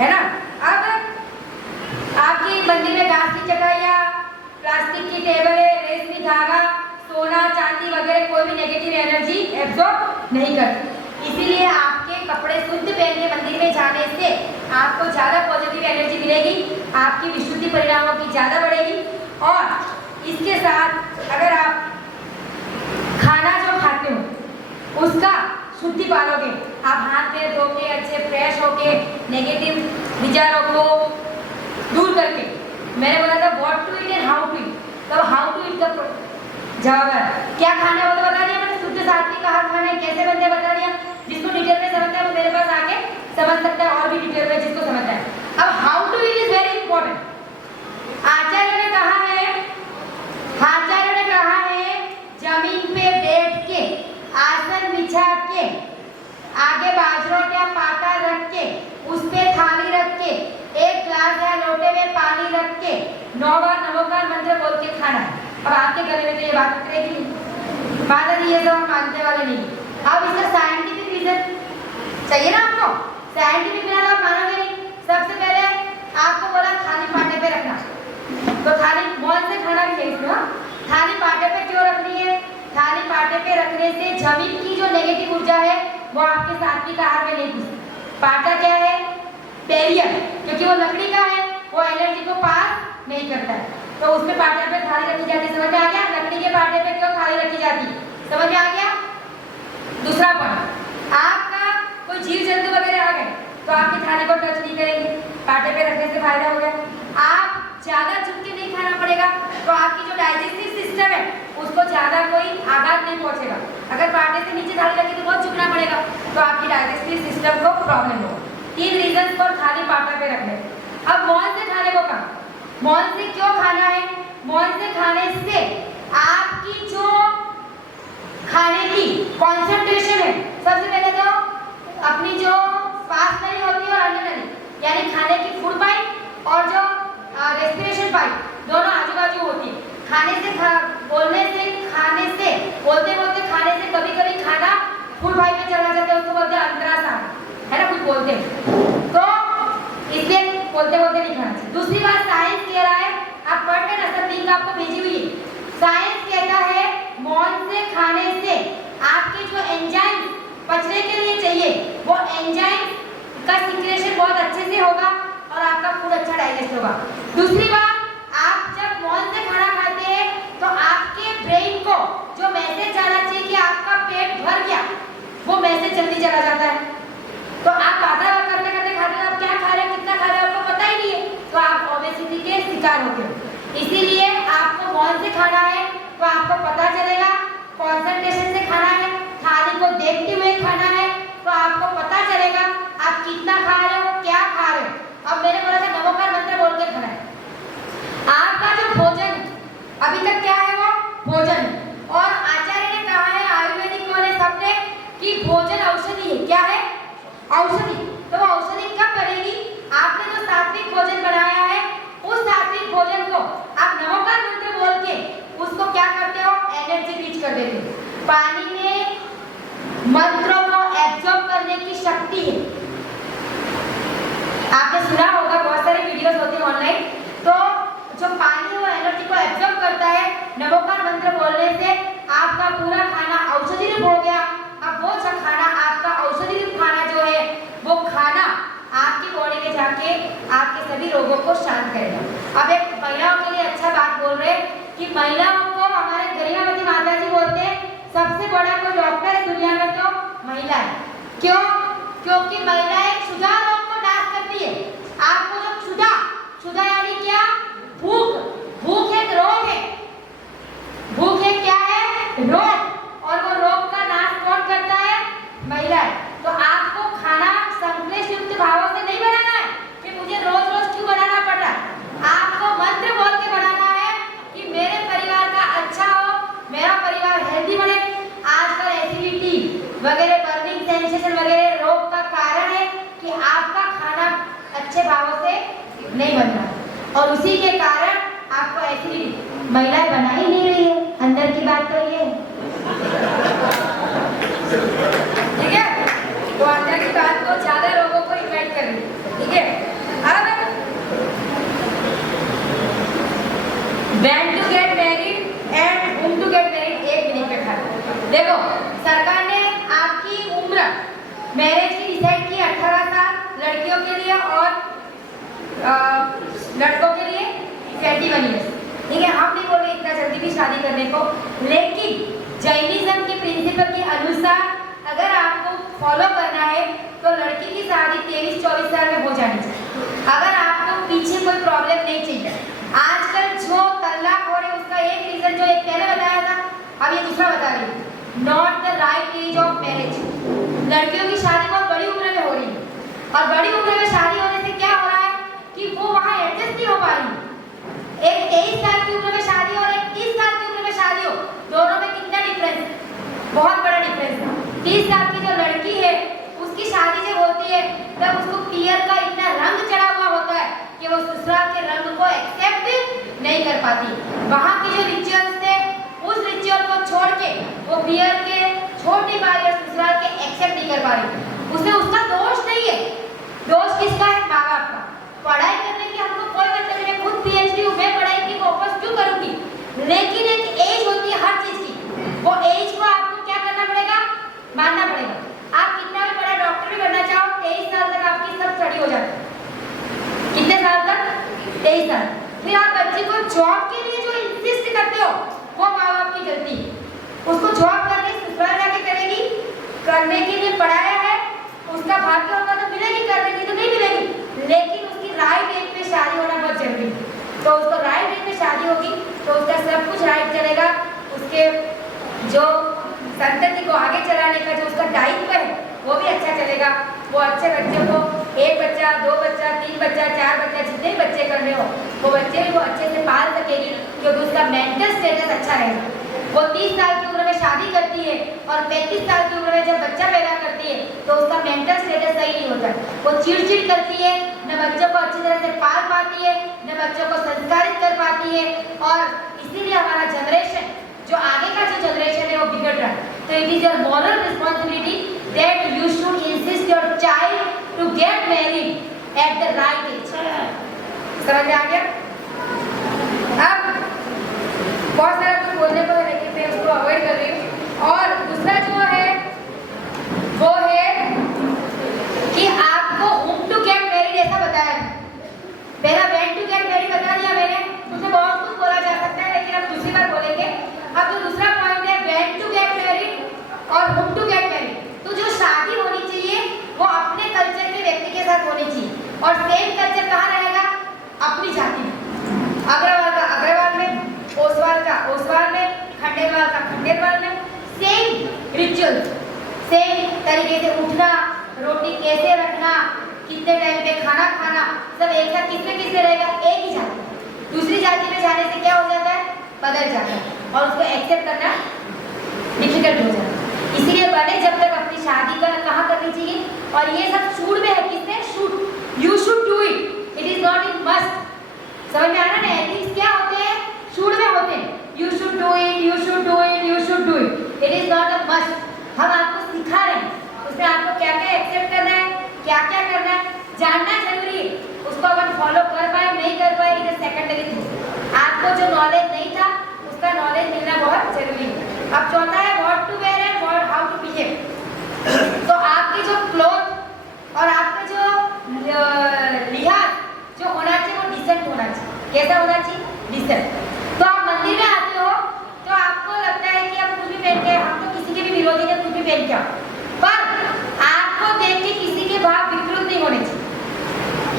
है ना? अब आपकी मंदिर में घास की चटाइयाँ, प्लास्टिक की टेबलें, रेशमी धागा, सोना चांदी वगैरह कोई भी नेगेटिव एनर्जी एब्जॉर्ब नहीं करती। इसीलिए आपके कपड़े शुद्ध पहन के मंदिर में जाने से आपको ज़्यादा पॉजिटिव एनर्जी मिलेगी, आपकी विशुद्धि परिणामों की ज़्यादा बढ़ेगी। और इसके साथ अगर आप खाना जो खाते हो उसका शुद्धि पालोगे, आप हाथ पैर धो के अच्छे फ्रेश होके नेगेटिव विचारों को दूर करके, मैंने बोला था what to eat and how to eat, तो हाउ टू ईट का जवाब है क्या खाना है वो तो बता दिया मैंने, शुद्ध सात्विक आहार खाना है कैसे बनते हैं बता दिया। जिसको डिटेल में समझना है वो मेरे पास आके समझ सकता है और भी डिटेल में जिसको समझना है। अब how to eat is very important. आचार्य ने कहा है जमीन पे बैठ के, आसन बिछा के, आगे बाजरों का पाटा रख के, उस पे थाली रख के, एक ग्लास या लोटे में पानी रख के 9 बार नमोकार मंत्र बोल के खाना है। अब आपके गले में तो ये बात उतरेगी नहीं, माता जी ये सब हम मानने वाले नहीं। अब इसका साइंटिफिक रीजन चाहिए ना आपको, साइंटिफिक बिना तो आप मानोगे नहीं। सबसे पहले आपको बोला थाली पाटे पे रखना, तो थाली मौन से खाना भी चाहिए ना। थाली पाटे पे क्यों रखनी है? थाली पाटे पे रखने से जमीन की जो नेगेटिव ऊर्जा है वो आपके सात्विक आहार में नहीं घुसती। पाटा क्या है? बैरियर, क्योंकि वो लकड़ी का है, वो एनर्जी को पास नहीं करता है, तो उसमें पाटे पे थाली रखी जाती है। समझ में आ गया? लकड़ी के पाटे पे क्यों थाली रखी जाती है? समझ में आ गया? दूसरा पॉइंट, आपका कोई जीव जंतु वगैरह आ गए तो आपकी थाली को टच नहीं करेंगे, पाटे पे रखने से फायदा हो गया। आप ज्यादा झुक के नहीं खाना पड़ेगा, तो आपकी जो डाइजेस्टिव सिस्टम है उसको ज्यादा कोई आघात नहीं पहुंचेगा। अगर पाटे से नीचे थाली रखी तो बहुत झुकना पड़ेगा, तो आपकी डाइजेस्टिव सिस्टम को प्रॉब्लम होगा। 3 रीजन पर थाली पाटा पे रखने। अब मौन से खाने को कहा, मौन से क्यों खाना है? मौन से खाने से आपकी जो खाने की कॉन्सेंट्रेशन है, सबसे पहले तो अपनी जो श्वास नली होती है और अन्न नली, यानी खाने की फूड पाइप और जो रेस्पिरेशन पाइप, दोनों आजू बाजू होती है। खाने से बोलने से, खाने से बोलते बोलते खाने से कभी कभी खाना फूड पाइप में चला जाता है, उसको बोलते हैं अंतरासार, है ना, कुछ बोलते हैं, तो इसलिए बोलते बोलते नहीं खाना चाहिए। दूसरी बात, साइंस कह रहा है, आप पढ़ के ना, सब लिंक आपको भेजी हुई है। साइंस कहता है मौन से खाने से आपके जो एंजाइम पचने के लिए चाहिए वो एंजाइम का सिक्रेशन बहुत अच्छे से होगा और आपका फूड अच्छा डाइजेस्ट होगा। दूसरी बात, आप जब मौन से खाना खाते हैं तो आपके ब्रेन को जो मैसेज जाना चाहिए कि आपका पेट भर गया, वो मैसेज जल्दी चला जाता है। तो आप बाधा करते करते खाते हैं, आप क्या खा रहे हैं, कितना खा रहे हैं, आपको पता ही नहीं है, तो आप ओबेसिटी के शिकार होते हो। इसीलिए आपको मौन से खाना है तो आपको पता चलेगा, कंसंट्रेशन से खाना है, थाली को देखते हुए खाना है, तो आपको पता चलेगा आप कितना खा रहे हो, क्या खा रहे हो। अब मैंने बोला था नमोकार मंत्र बोल के खाना, महिलाओं को हमारे गरिमावती माता जी बोलते हैं सबसे बड़ा कोई डॉक्टर है दुनिया में तो महिला है। क्यों? क्योंकि महिलाएं क्षुधा रोग को नाश करती है। आपको जो क्षुधा यानी क्या? भूख एक रोग है। भूख एक क्या है? रोग। और वो रोग का नाश कौन करता है? महिला है। तो आपको खाना संकलेश युक्त भावों से नहीं बनाना है कि मुझे रोज रोज क्यों बनाना पड़ रहा है। आपको मंत्र बोल के बनाना है कि मेरे परिवार का अच्छा हो, मेरा परिवार हेल्दी बने। आजकल एसिडिटी वगैरह, बर्निंग सेंसेशन वगैरह रोग का कारण है कि आपका खाना अच्छे भावों से नहीं बन रहा और उसी के कारण आपको एसिडिटी। महिलाएं बना ही नहीं रही है, अंदर की बात तो ये है, ठीक है? वो अंदर की बात को ज्यादा लोगों को इन्वाइट कर रही है, ठीक है? अब when to get married and whom to get married, एक मिनट पे खड़ा। देखो, सरकार ने आपकी उम्र मैरिज की डिसाइड की 18 साल लड़कियों के लिए और लड़कों के लिए 21 ईयर्स, ठीक है? हम नहीं बोल रहे इतना जल्दी भी शादी करने को, लेकिन जैनिज्म के प्रिंसिपल के अनुसार अगर आपको फॉलो करना है तो लड़की की शादी 23-24 साल में हो जानी चाहिए। अगर आपको पीछे कोई प्रॉब्लम नहीं चाहिए। आजकल जो तलाक हो रहे उसका एक रीजन जो एक पहले बताया था, अब ये दूसरा बता रही हूँ, not the right age of marriage. लड़कियों की शादी बहुत बड़ी उम्र में हो रही है और बड़ी उम्र में शादी होने से क्या हो रहा है कि वो वहाँ एडजस्ट नहीं हो पा रही। एक 23 साल की उम्र में शादी और एक 30 साल की उम्र में शादी हो, दोनों में कितना डिफरेंस? बहुत बड़ा डिफरेंस है। 30 साल की जो लड़की है उसकी शादी जब होती है तब उसको पियर का इतना रंग चढ़ा हुआ होता है कि वो ससुराल के रंग को एक्सेप्ट नहीं कर पाती। वहाँ के जो रिचुअल्स थे उस रिचुअल को छोड़ के वो पियर के छोड़ नहीं पा रही और ससुराल के एक्सेप्ट नहीं कर पा रही। उसमें उसका दोष नहीं है, दोष किसका है? माँ बाप का। पढ़ाई करने की हमको कोई मतलब नहीं, मैं खुद PhD हूँ, मैं पढ़ाई की वापस क्यों करूँगी? लेकिन एक एज होती है हर चीज की, वो एज को आपको क्या करना पड़ेगा? मानना पड़ेगा। आप कितना भी बड़ा डॉक्टर भी बनना चाहो, 23 साल तक आपकी सब स्टडी हो जाती है। कितने साल तक? 23 साल। फिर आप बच्चे को जॉब के लिए जो इंसिस्ट करते हो वो माँ बाप की गलती है। उसको जॉब करने ससुराल जाके करेगी, करने के लिए पढ़ाया है, उसका भाग्य होगा तो मिलेगी, करने की तो नहीं मिलेगी। लेकिन उसकी राइट एज पे शादी होना बहुत जरूरी है। तो उसको राइट एज पे शादी होगी तो उसका सब कुछ राइट चलेगा। उसके जो संतति को आगे चलाने का जो उसका दायित्व है वो भी अच्छा चलेगा। वो अच्छे बच्चे को 1 बच्चा, 2 बच्चा, 3 बच्चा, 4 बच्चा, जितने बच्चे करने हो वो बच्चे भी वो अच्छे से पाल सकेगी क्योंकि उसका मेंटल स्टेटस अच्छा रहेगा। वो 30 साल की उम्र में शादी करती है और 35 साल की उम्र में जब बच्चा पैदा करती है तो उसका मेंटल स्टेटस सही नहीं होता। वो चिड़चिड़ करती है, न बच्चों को अच्छी तरह से पाल पाती है, न बच्चों को संस्कारित कर पाती है और इसीलिए हमारा जनरेशन, जो आगे का जो जनरेशन है वो बिगड़ रहा है। तो it is your moral responsibility that you should insist your child to get married at the right age. समझ में आ गया? अब बहुत सारा कुछ बोलने को है लेकिन मैं उसको अवॉइड कर रही हूँ। और दूसरा जो है वो है कि आपको whom to get married ऐसा बताया था। पहला when to get married बता दिया मैंने, उसमें बहुत कुछ बोला जा सकता है लेकिन अब दूसरी बार बोलेंगे। अब जो दूसरा पॉइंट है when to get married और whom to get married, तो जो शादी होनी चाहिए वो अपने कल्चर के व्यक्ति के साथ होनी चाहिए और सेम कल्चर कहाँ रहेगा? अपनी जाति में। अग्रवाल का अग्रवाल में, ओसवाल का ओसवाल में, खंडेलवाल का खंडेलवाल में। सेम रिचुअल्स, सेम तरीके से उठना, रोटी कैसे रखना, कितने टाइम पे खाना खाना, सब एक साथ किसमें किसमें रहेगा? एक ही जाति। दूसरी जाति में जाने से क्या हो जाता है? बदल जाता है और उसको एक्सेप्ट करना डिफिकल्ट हो जाता है। इसीलिए बने जब तक अपनी शादी कहाँ करनी चाहिए और ये सब छूट में है। किसने? Should. You should do it, it is not in must. समझ में आ रहा है ना? एथिक्स क्या होते हैं? शुड में होते हैं। You should do it, you should do it, you should do it, it is not a must. हम आपको सिखा रहे हैं, उसमें आपको क्या क्या एक्सेप्ट करना है, क्या क्या करना है, जानना जरूरी है। उसको अपन फॉलो कर पाए नहीं कर पाए इट इज सेकेंडरी थिंग। आपको जो नॉलेज नहीं था उसका नॉलेज मिलना बहुत जरूरी है। अब चौथा है what to wear and how to behave. तो आपके जो क्लोथ और आपका जो लिहाज जो होना चाहिए वो डिसेंट होना चाहिए। कैसा होना चाहिए? डिसेंट। तो आप मंदिर में आते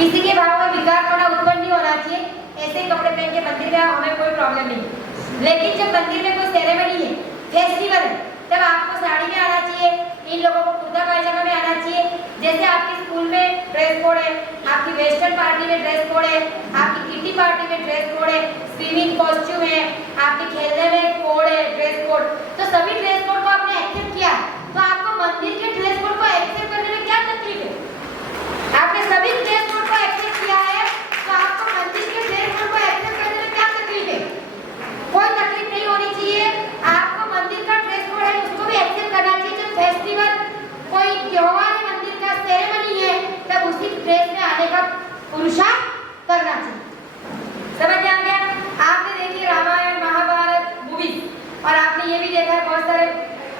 किसी के भाव में विकार होना उत्पन्न नहीं होना चाहिए। ऐसे कपड़े पहन के मंदिर में आओ, हमें कोई प्रॉब्लम नहीं। लेकिन जब मंदिर में कोई सेरेमनी है, फेस्टिवल है, तब आपको साड़ी में आना चाहिए, इन लोगों को कुर्ता पायजामा में आना चाहिए। जैसे आपके स्कूल में ड्रेस कोड है, आपकी वेस्टर्न पार्टी में ड्रेस कोड है, आपकी किटी पार्टी में ड्रेस कोड है, स्विमिंग कॉस्ट्यूम है, आपके खेलने में कोड है, ड्रेस कोड। तो सभी ड्रेस कोड को आपने एक्सेप्ट किया, तो आपको मंदिर के ड्रेस कोड को एक्सेप्ट करने में क्या तकलीफ है? आपने सभी ड्रेस कोड को एक्सेप्ट किया है, तो आपको मंदिर के ड्रेस कोड को एक्सेप्ट करने में क्या तकलीफ है? कोई तकलीफ नहीं होनी चाहिए। आपको मंदिर का ड्रेस कोड है, उसको भी एक्सेप्ट करना चाहिए। जब फेस्टिवल, कोई त्योहार है, मंदिर का सेरेमनी है, तब उसी ड्रेस में आने का पुरुषार्थ करना चाहिए। समझ आ गया? आपने देखी रामायण महाभारत मूवी, और आपने ये भी देखा है बहुत सारे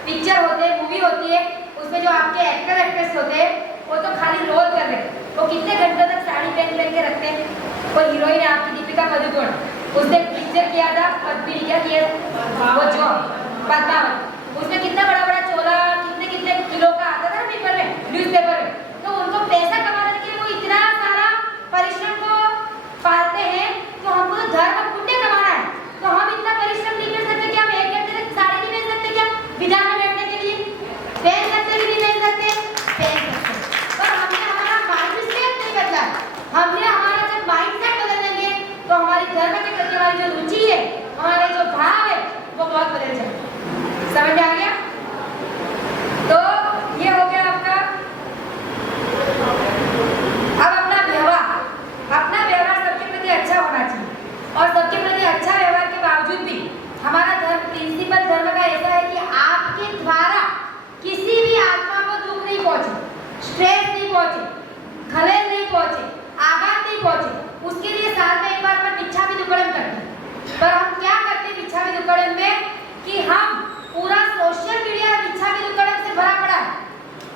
पिक्चर होते हैं, मूवी होती है, उसमें जो आपके एक्टर एक्ट्रेस होते हैं वो तो खाली रोल कर रहे हैं, वो कितने घंटों तक साड़ी पहन के रखते हैं। कोई हीरोइन है आपकी दीपिका पादुकोण, उसने पिक्चर किया था पद्मिनी, क्या किया वो जो पद्मावत, उसमें कितना बड़ा बड़ा चोला कितने किलो का आता था पेपर में, न्यूज़पेपर में। तो उनको पैसा कमाने के लिए वो इतना सारा परिश्रम को पालते हैं। तो हमको तो धर्म पुण्य कमाना है, तो हम इतना परिश्रम नहीं कर सकते क्या? हम 1 घंटे तक साड़ी नहीं पहन सकते क्या? विधान में बैठने के लिए पहन सकते भी नहीं, पहन सकते, पहन सकते। पर हमने हमारा माइंडसेट नहीं बदला। हमने हमारा जब माइंडसेट बदल देंगे तो हमारी धर्म के प्रति हमारी जो रुचि है, हमारे जो भाव है, वो बहुत बदल जाएगा। समझ आ गया? तो ये हो गया आपका। अब अपना व्यवहार सबके प्रति अच्छा होना चाहिए, और सबके प्रति अच्छा व्यवहार के बावजूद भी हमारा धर्म, प्रिंसिपल धर्म का ऐसा है कि आपके द्वारा किसी भी आत्मा को दुख नहीं पहुंचे, स्ट्रेस नहीं पहुंचे, खलेल नहीं पहुंचे, आघात नहीं पहुंचे। उसके लिए साल में एक बार पर मिच्छामी दुक्कडम करते हैं। पर हम क्या करते हैं मिच्छामी दुक्कडम में कि हम पूरा सोशल मीडिया मिच्छामी दुक्कडम से भरा पड़ा है।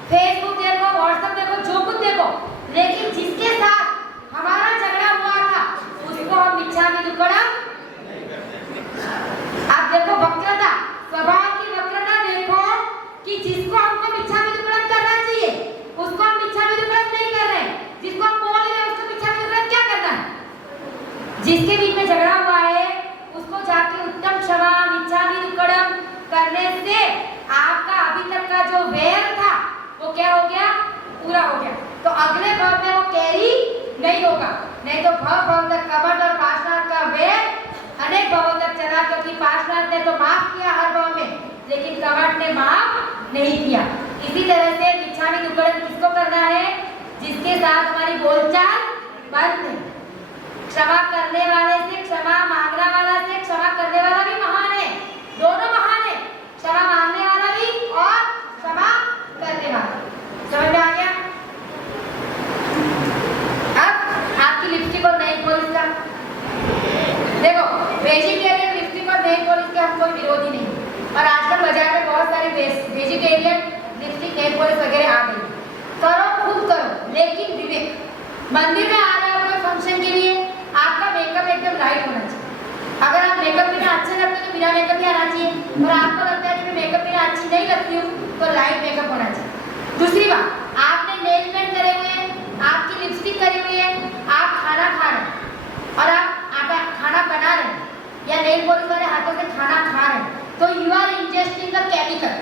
फेसबुक देखो, व्हाट्सएप देखो, जो कुछ देखो, लेकिन जिसके साथ हमारा झगड़ा हुआ था उसको हम मिच्छामी दुक्कडम। आप देखो वक्रता, स्वभाव की वक्रता देखो कि जिसको हमको मिच्छामी दुक्कडम करना चाहिए उसको हम मिच्छामी दुक्कडम नहीं कर रहे हैं। जिसको हम बोल रहे हैं उसको मिच्छामी दुक्कडम क्या करना है? जिसके बीच में झगड़ा हुआ है उसको जाके उत्तम क्षमा मिच्छामी दुक्कडम करने से आपका अभी तक का जो वैर था वो क्या हो गया? पूरा हो गया। तो अगले भाव में वो कैरी नहीं होगा। नहीं तो भाव तक कपट और पाशनाथ का वैर अनेक भावों तक चला, क्योंकि पाशनाथ ने तो माफ किया हर भाव में, लेकिन कपट ने माफ नहीं किया। इसी तरह से मिच्छामी दुक्कडम किसको करना है? जिसके साथ हमारी बोलचाल बंद है। क्षमा करने वाले से, क्षमा मांगने वाला से, क्षमा करने वाला भी महान है, दोनों महान है। क्षमा मांगने वाला भी और क्षमा करने वाला। समझ में आ गया? अब आपकी लिपस्टिक और नेल पॉलिश का देखो, वेजिटेरियन लिपस्टिक और नेल पॉलिश के हम कोई विरोधी नहीं, और आजकल बाजार में बहुत सारे वेजिटेरियन लिपस्टिक नेल पॉलिश वगैरह आ गई। करो, खुद करो, लेकिन विवेक। मंदिर में आ रहे हो कोई फंक्शन के लिए, आपका मेकअप एकदम लाइट होना चाहिए। अगर आप मेकअप बिना अच्छे लगते हो तो बिना मेकअप ही आना चाहिए, और आपको लगता है कि मैं मेकअप बिना अच्छी नहीं लगती हूँ तो लाइट मेकअप होना चाहिए। दूसरी बात, आपने नेल पेंट करे हुए हैं, आपकी लिपस्टिक करी हुई है, आप खाना खा रहे हैं और आप खाना बना रहे हैं या नेल पॉलिश वाले हाथों से खाना खा रहे हैं, तो you are ingesting the chemical.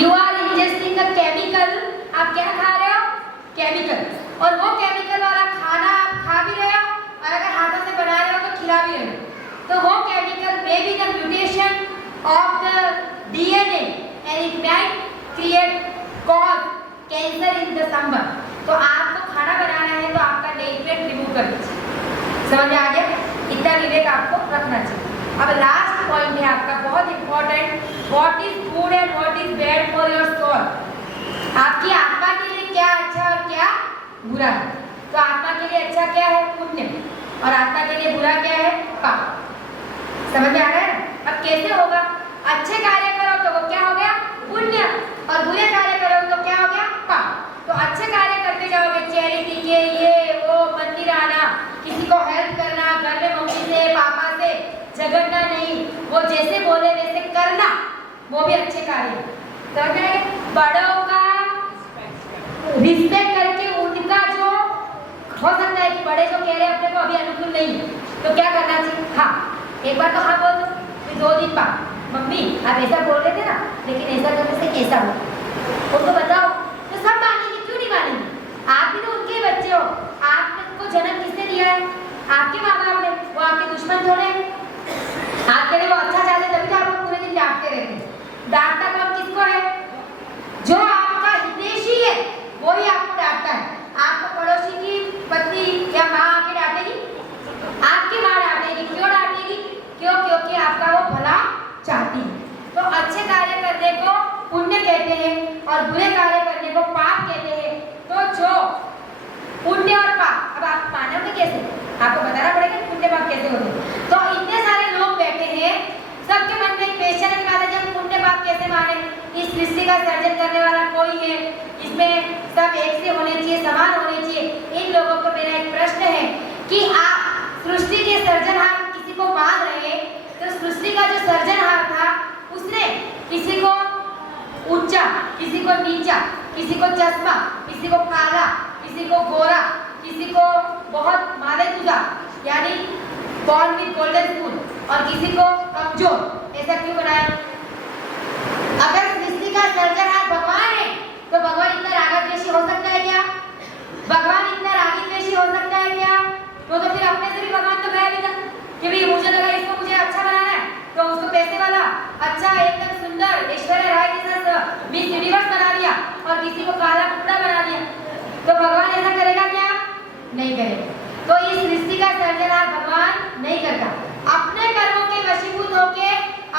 You are ingesting the chemical. आप क्या खा रहे हो? केमिकल। और वो केमिकल वाला खाना आप खा भी रहे हो, और अगर हाथों से बना रहे हो तो खिला भी रहे हो, तो वो chemical may be the mutation of the DNA and it might create cause cancer in the stomach। तो आपको खाना बनाना है तो आपका नेल पेंट रिमूव कर दीजिए। समझ में आ गया? इतना विवेक आपको रखना चाहिए। अब लास्ट पॉइंट है आपका बहुत important, what is good and what is bad for your soul. आपकी आत्मा के लिए क्या अच्छा और क्या बुरा है? तो आत्मा के लिए अच्छा क्या है? पुण्य, और आत्मा के लिए बुरा क्या है? पाप। समझ में आ रहा है? अब कैसे होगा? अच्छे कार्य करो तो वो क्या हो गया? पुण्य, और बुरे कार्य करो तो क्या हो गया? पाप। तो अच्छे कार्य करते जाओगे, चैरिटी के, ये वो, मंदिर आना, किसी को हेल्प करना, घर में मम्मी से पापा से झगड़ना नहीं, वो जैसे बोले वैसे करना, वो भी अच्छे कार्य। समझ में? बड़ों का रिस्पेक्ट करके उनका जो हो सकता है कि बड़े जो कह रहे हैं अपने को अभी अनुकूल नहीं है, तो क्या करना चाहिए? हाँ, एक बार तो हाँ बोल दो, फिर 2 दिन बाद मम्मी आप ऐसा बोल रहे थे ना, लेकिन ऐसा करने से ऐसा हो, उनको बताओ तो सब मानेंगे, क्यों नहीं मानेंगे? आप भी तो उनके बच्चे हो, आपको जन्म किसने दिया है? आपके माँ बाप ने, वो आपके दुश्मन थोड़े हैं। आपके लिए वो अच्छा चाहते तभी तो आपको पूरे दिन डांटते रहते हैं। डांटता कौन किसको है? जो आपका हितैषी है वो ही आपको डांटता है। आपको पड़ोसी की पत्नी या माँ आके डांटेगी? आपकी माँ डांटेगी। क्यों डांटेगी? क्यों? क्योंकि आपका वो भला चाहती है। तो अच्छे कार्य करने को पुण्य कहते हैं और बुरे कार्य करने को पाप कहते हैं। तो जो पुण्य और पाप, अब आप मानोगे कैसे? आपको बताना पड़ेगा पुण्य पाप कैसे होते हैं। तो इतने सारे लोग बैठे हैं, सबके मन में एक क्वेश्चन की बात है, जब पुण्य पाप कैसे माने? इस सृष्टि का सर्जन करने वाला कोई है, इसमें सब एक से होने चाहिए, समान होने चाहिए। इन लोगों को मेरा एक प्रश्न है कि आप सृष्टि के सर्जनहार किसी को मान रहे हैं, तो सृष्टि का जो सर्जनहार था उसने किसी को ऊंचा, किसी को नीचा, किसी को चश्मा, किसी को काला, किसी को गोरा, किसी को बहुत मालेतुजा यानी बॉर्न विद गोल्डन स्पून, और किसी को कमजोर, ऐसा क्यों बनाया? अगर सृष्टि का सर्जनहार भगवान है तो भगवान इतना रागद्वेषी हो सकता है क्या? भगवान इतना रागद्वेषी हो सकता है क्या? तो फिर अपने से भी भगवान तो गया भी था कि भाई मुझे लगा इसको मुझे अच्छा बनाना है, तो उसको पैसे वाला अच्छा एकदम सुंदर ऐश्वर्या राय जैसा मिस यूनिवर्स बना दिया और किसी को काला कुकड़ा बना दिया। तो भगवान ऐसा करेगा क्या? नहीं करेगा। तो इस सृष्टि का सर्जनहार भगवान नहीं करता। अपने कर्मों के वशीभूत होके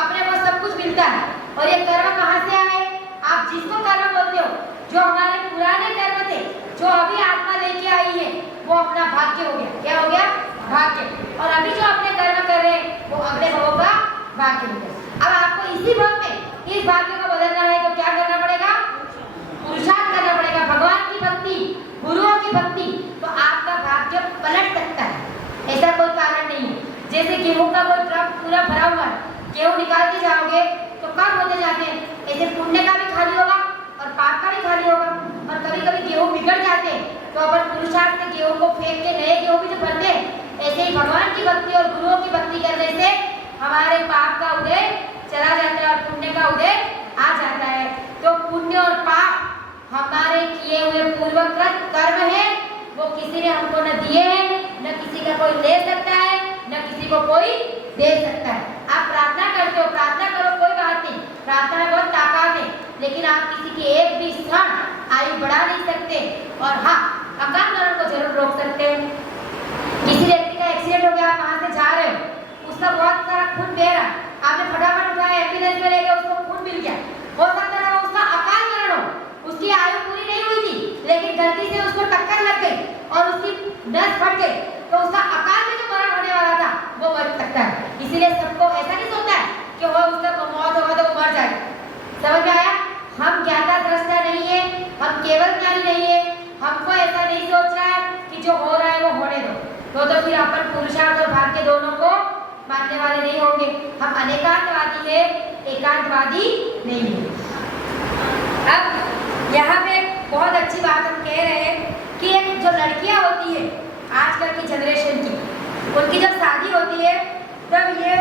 अपने को सब कुछ मिलता है। और ये कर्म कहाँ से आए? आप जिसको कर्म बोलते हो, जो हमारे पुराने कर्म थे, जो अभी आत्मा लेके आई है, वो अपना भाग्य हो गया। क्या हो गया? भाग्य। और अभी जो अपने कर्म कर रहे हैं वो अगले भवों का भाग्य हो गया। अब आपको इसी भव में इस भाग्य को बदलना है तो क्या करना पड़ेगा? पुरुषार्थ करना पड़ेगा, भगवान की भक्ति, गुरुओं की भक्ति। तो आपका भाग्य पलट सकता है, ऐसा कोई कारण नहीं है। जैसे गेहूं का कोई ट्रक पूरा भरा हुआ है, गेहूं निकाल के जाओगे तो कब होते जाते हैं, ऐसे पुण्य का भी खाली होगा और पाप का भी खाली होगा। और कभी कभी गेहूं बिगड़ जाते हैं तो अपन पुरुषार्थ से गेहूं को फेंक के नए गेहूं भी तो भरते हैं। ऐसे ही भगवान की भक्ति और गुरुओं की भक्ति करने से हमारे पाप का उदय चला जाता है और पुण्य का उदय आ जाता है। तो पुण्य और पाप हमारे किए हुए पूर्वकृत कर्म है, वो किसी ने हमको न दिए हैं, न किसी का कोई ले सकता है, न किसी को कोई दे सकता है। आप प्रार्थना करते हो, प्रार्थना करो, कोई बात नहीं, प्रार्थना में बहुत ताकत है, लेकिन आप किसी की एक भी क्षण आयु बढ़ा नहीं सकते। और हाँ, अकाल मरण को जरूर रोक सकते हैं। किसी व्यक्ति का एक्सीडेंट हो गया, आप वहां से जा रहे हो, उसका बहुत सारा खून बह रहा, आपने फटाफट उठाया, एम्बुलेंस में ले गए, उसको खून मिल गया, हो सकता है उसका अकाल मरण हो, उसकी आयु पूरी नहीं हुई थी, लेकिन गलती से उसको टक्कर लग गई और उसकी नस फट गई, तो उसका अकाल में जो मरण होने वाला था वो मर सकता है। इसीलिए सबको ऐसा नहीं सोचता है कि वो उसका मौत होगा तो वो मर जाए। समझ में आया? हम ज्ञाता दृष्टा नहीं है, हम केवल ज्ञानी नहीं है, हमको ऐसा नहीं सोचना है कि जो हो रहा है वो होने दो। तो फिर अपन पुरुषार्थ और भाग्य दोनों को मानने वाले नहीं होंगे। हम अनेकांतवादी है, एकांतवादी नहीं है। अब यहाँ पे बहुत अच्छी बात हम कह रहे हैं कि एक जो लड़कियां होती है आजकल की जनरेशन की, उनकी जब शादी होती है तब ये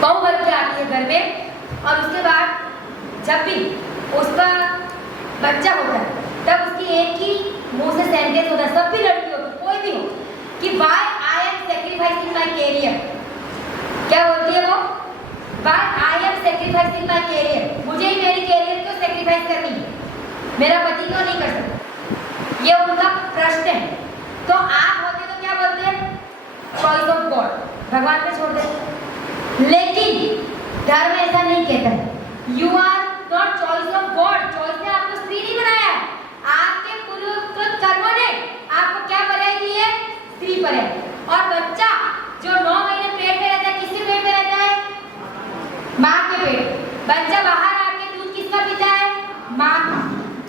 बहू बन के आती है घर में, और उसके बाद जब भी उसका बच्चा होता है तब उसकी एक ही मुंह से सेंटेंस होता है, सब भी लड़की हो कोई भी हो, कि why I am sacrificing my career. क्या बोलती है वो? Why I am sacrificing my career, मुझे ही मेरी कैरियर क्यों सेक्रीफाइस करनी है, मेरा पति क्यों नहीं कर सकता, ये उनका प्रश्न है। तो आप होते तो क्या बोलते हैं? चॉइस ऑफ गॉड, भगवान पे छोड़ देते। लेकिन धर्म ऐसा नहीं कहता है, you are not choice of God. Choice ने आपको स्त्री नहीं बनाया है, आपके पूर्वकृत कर्मों ने आपको क्या बनाई दी है? स्त्री पर है। और बच्चा जो 9 महीने पेट में रहता है, किसके पेट में रहता है? माँ के पेट। बच्चा बाहर आके दूध किसका पीता है? माँ का।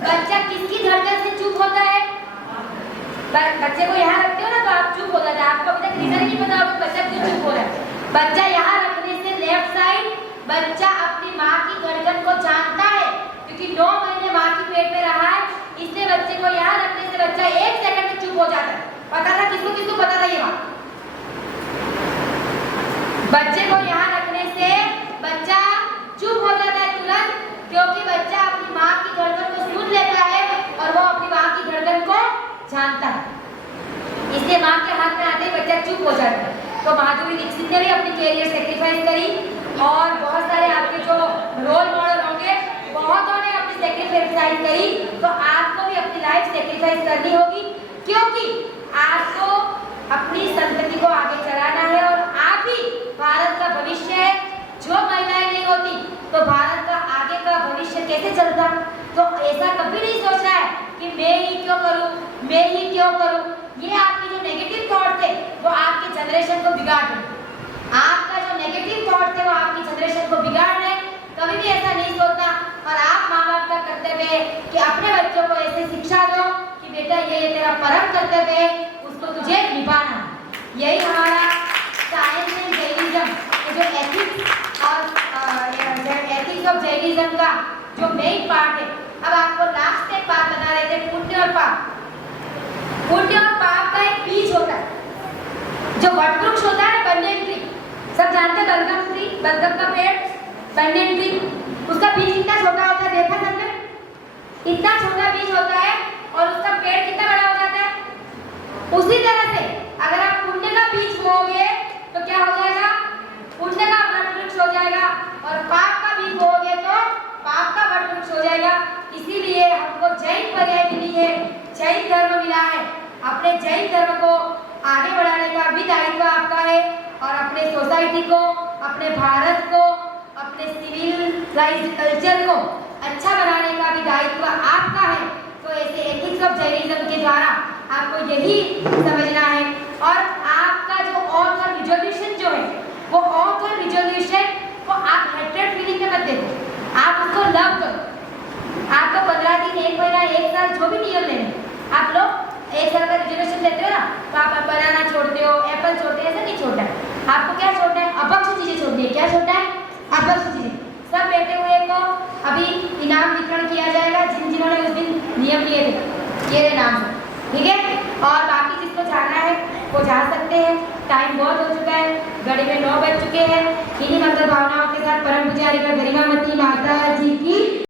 बच्चा किसकी धड़कन से चुप होता है? बच्चे को यहाँ रखते हो ना तो आप चुप हो जाते हैं, आपको अभी तक रीजन नहीं पता होगा बच्चा क्यों चुप हो रहा है। बच्चा यहाँ रखने से लेफ्ट साइड बच्चा अपनी माँ की धड़कन को जानता है, क्योंकि 9 महीने माँ की पेट में रहा है, इसलिए बच्चे को यहाँ रखने से बच्चा 1 सेकंड किसी को पता था ये बात? बच्चे को यहाँ रखने से बच्चा चुप हो जाता है तुरंत, क्योंकि बच्चा अपनी माँ की धड़कन को सुन लेता है और वो अपनी माँ की धड़कन को जानता है। इसलिए माँ के हाथ में आते ही बच्चा चुप हो जाता है। तो माधुरी दीक्षित ने भी अपनी कैरियर सेक्रीफाइस करी और बहुत सारे आपके जो रोल मॉडल होंगे बहुतों ने अपनी सेक्रीफाइस करी। तो आपको भी अपनी लाइफ सेक्रीफाइस करनी होगी, क्योंकि आपको अपनी संतति को आगे चलाना है और आप ही भारत का भविष्य है। जो महिलाएं नहीं होती तो भारत का आगे का भविष्य कैसे चलता? तो ऐसा कभी नहीं सोचना है कि मैं ही क्यों करूं, मैं ही क्यों करूं। ये आपकी जो नेगेटिव थॉट थे वो आपके जनरेशन को बिगाड़ रहे। आपका जो नेगेटिव थॉट थे वो आपकी जनरेशन को बिगाड़ रहे। कभी भी ऐसा नहीं सोचना। और आप माँ बाप का कर्तव्य है कि अपने बच्चों को ऐसे शिक्षा दो कि बेटा ये तेरा परम कर्तव्य है, उसको तुझे निभाना। यही हमारा साइंस एंड जैनिज्म जो एथिक्स और एथिक्स ऑफ जैनिज्म का जो मेन पार्ट है। अब आपको लास्ट एक बात बता रहे थे, पुण्य और पाप। पुण्य और पाप का एक बीज होता है, जो वट वृक्ष होता है, बंधन ट्री, सब जानते हैं, बलगम ट्री, बलगम का पेड़, बंधन ट्री, उसका बीज कितना छोटा होता है, देखा सबने? इतना छोटा बीज होता है और उसका पेड़ कितना बड़ा हो जाता है। उसी तरह से अगर आप पुण्य का बीज बोओगे तो क्या हो जाएगा? पुण्य का वट वृक्ष हो जाएगा, और पाप का बीज बोओगे तो पाप का वट वृक्ष हो जाएगा। इसीलिए हमको जैन पर्याय मिली है, जैन धर्म मिला है। अपने जैन धर्म को आगे बढ़ाने का भी दायित्व आपका है, और अपने सोसाइटी को, अपने भारत को, अपने सिविलाइज्ड कल्चर को अच्छा बनाने का भी दायित्व आपका है। तो ऐसे एथिक्स ऑफ जैनिज्म के द्वारा आपको यही समझना है। और आपका जो ऑथर रिजोल्यूशन जो है, वो ऑथर रिजोल्यूशन को आप हेट्रेड फीलिंग में मत देखो, आप उसको लव करो। आपको 15 दिन, 1 महीना, 1 साल जो भी नियम लेने, आप लोग 1 साल का रिजोल्यूशन लेते हो ना, तो आप बनाना छोड़ते हो, एप्पल छोड़ते हो, ऐसा नहीं छोड़ना है। आपको क्या छोड़ना है? अपक्ष चीजें छोड़नी है। क्या छोड़ना है? अपक्ष चीजें। सब बैठे हुए को अभी इनाम वितरण किया जाएगा जिन्होंने उस दिन नियम लिए थे, ये नाम से, ठीक है? और बाकी जिसको जाना है वो जा सकते हैं। टाइम बहुत हो चुका है, घड़ी में 9 बज चुके हैं। इन्हीं मंगल भावनाओं के साथ परम पुजारी का गरिमामती माता जी की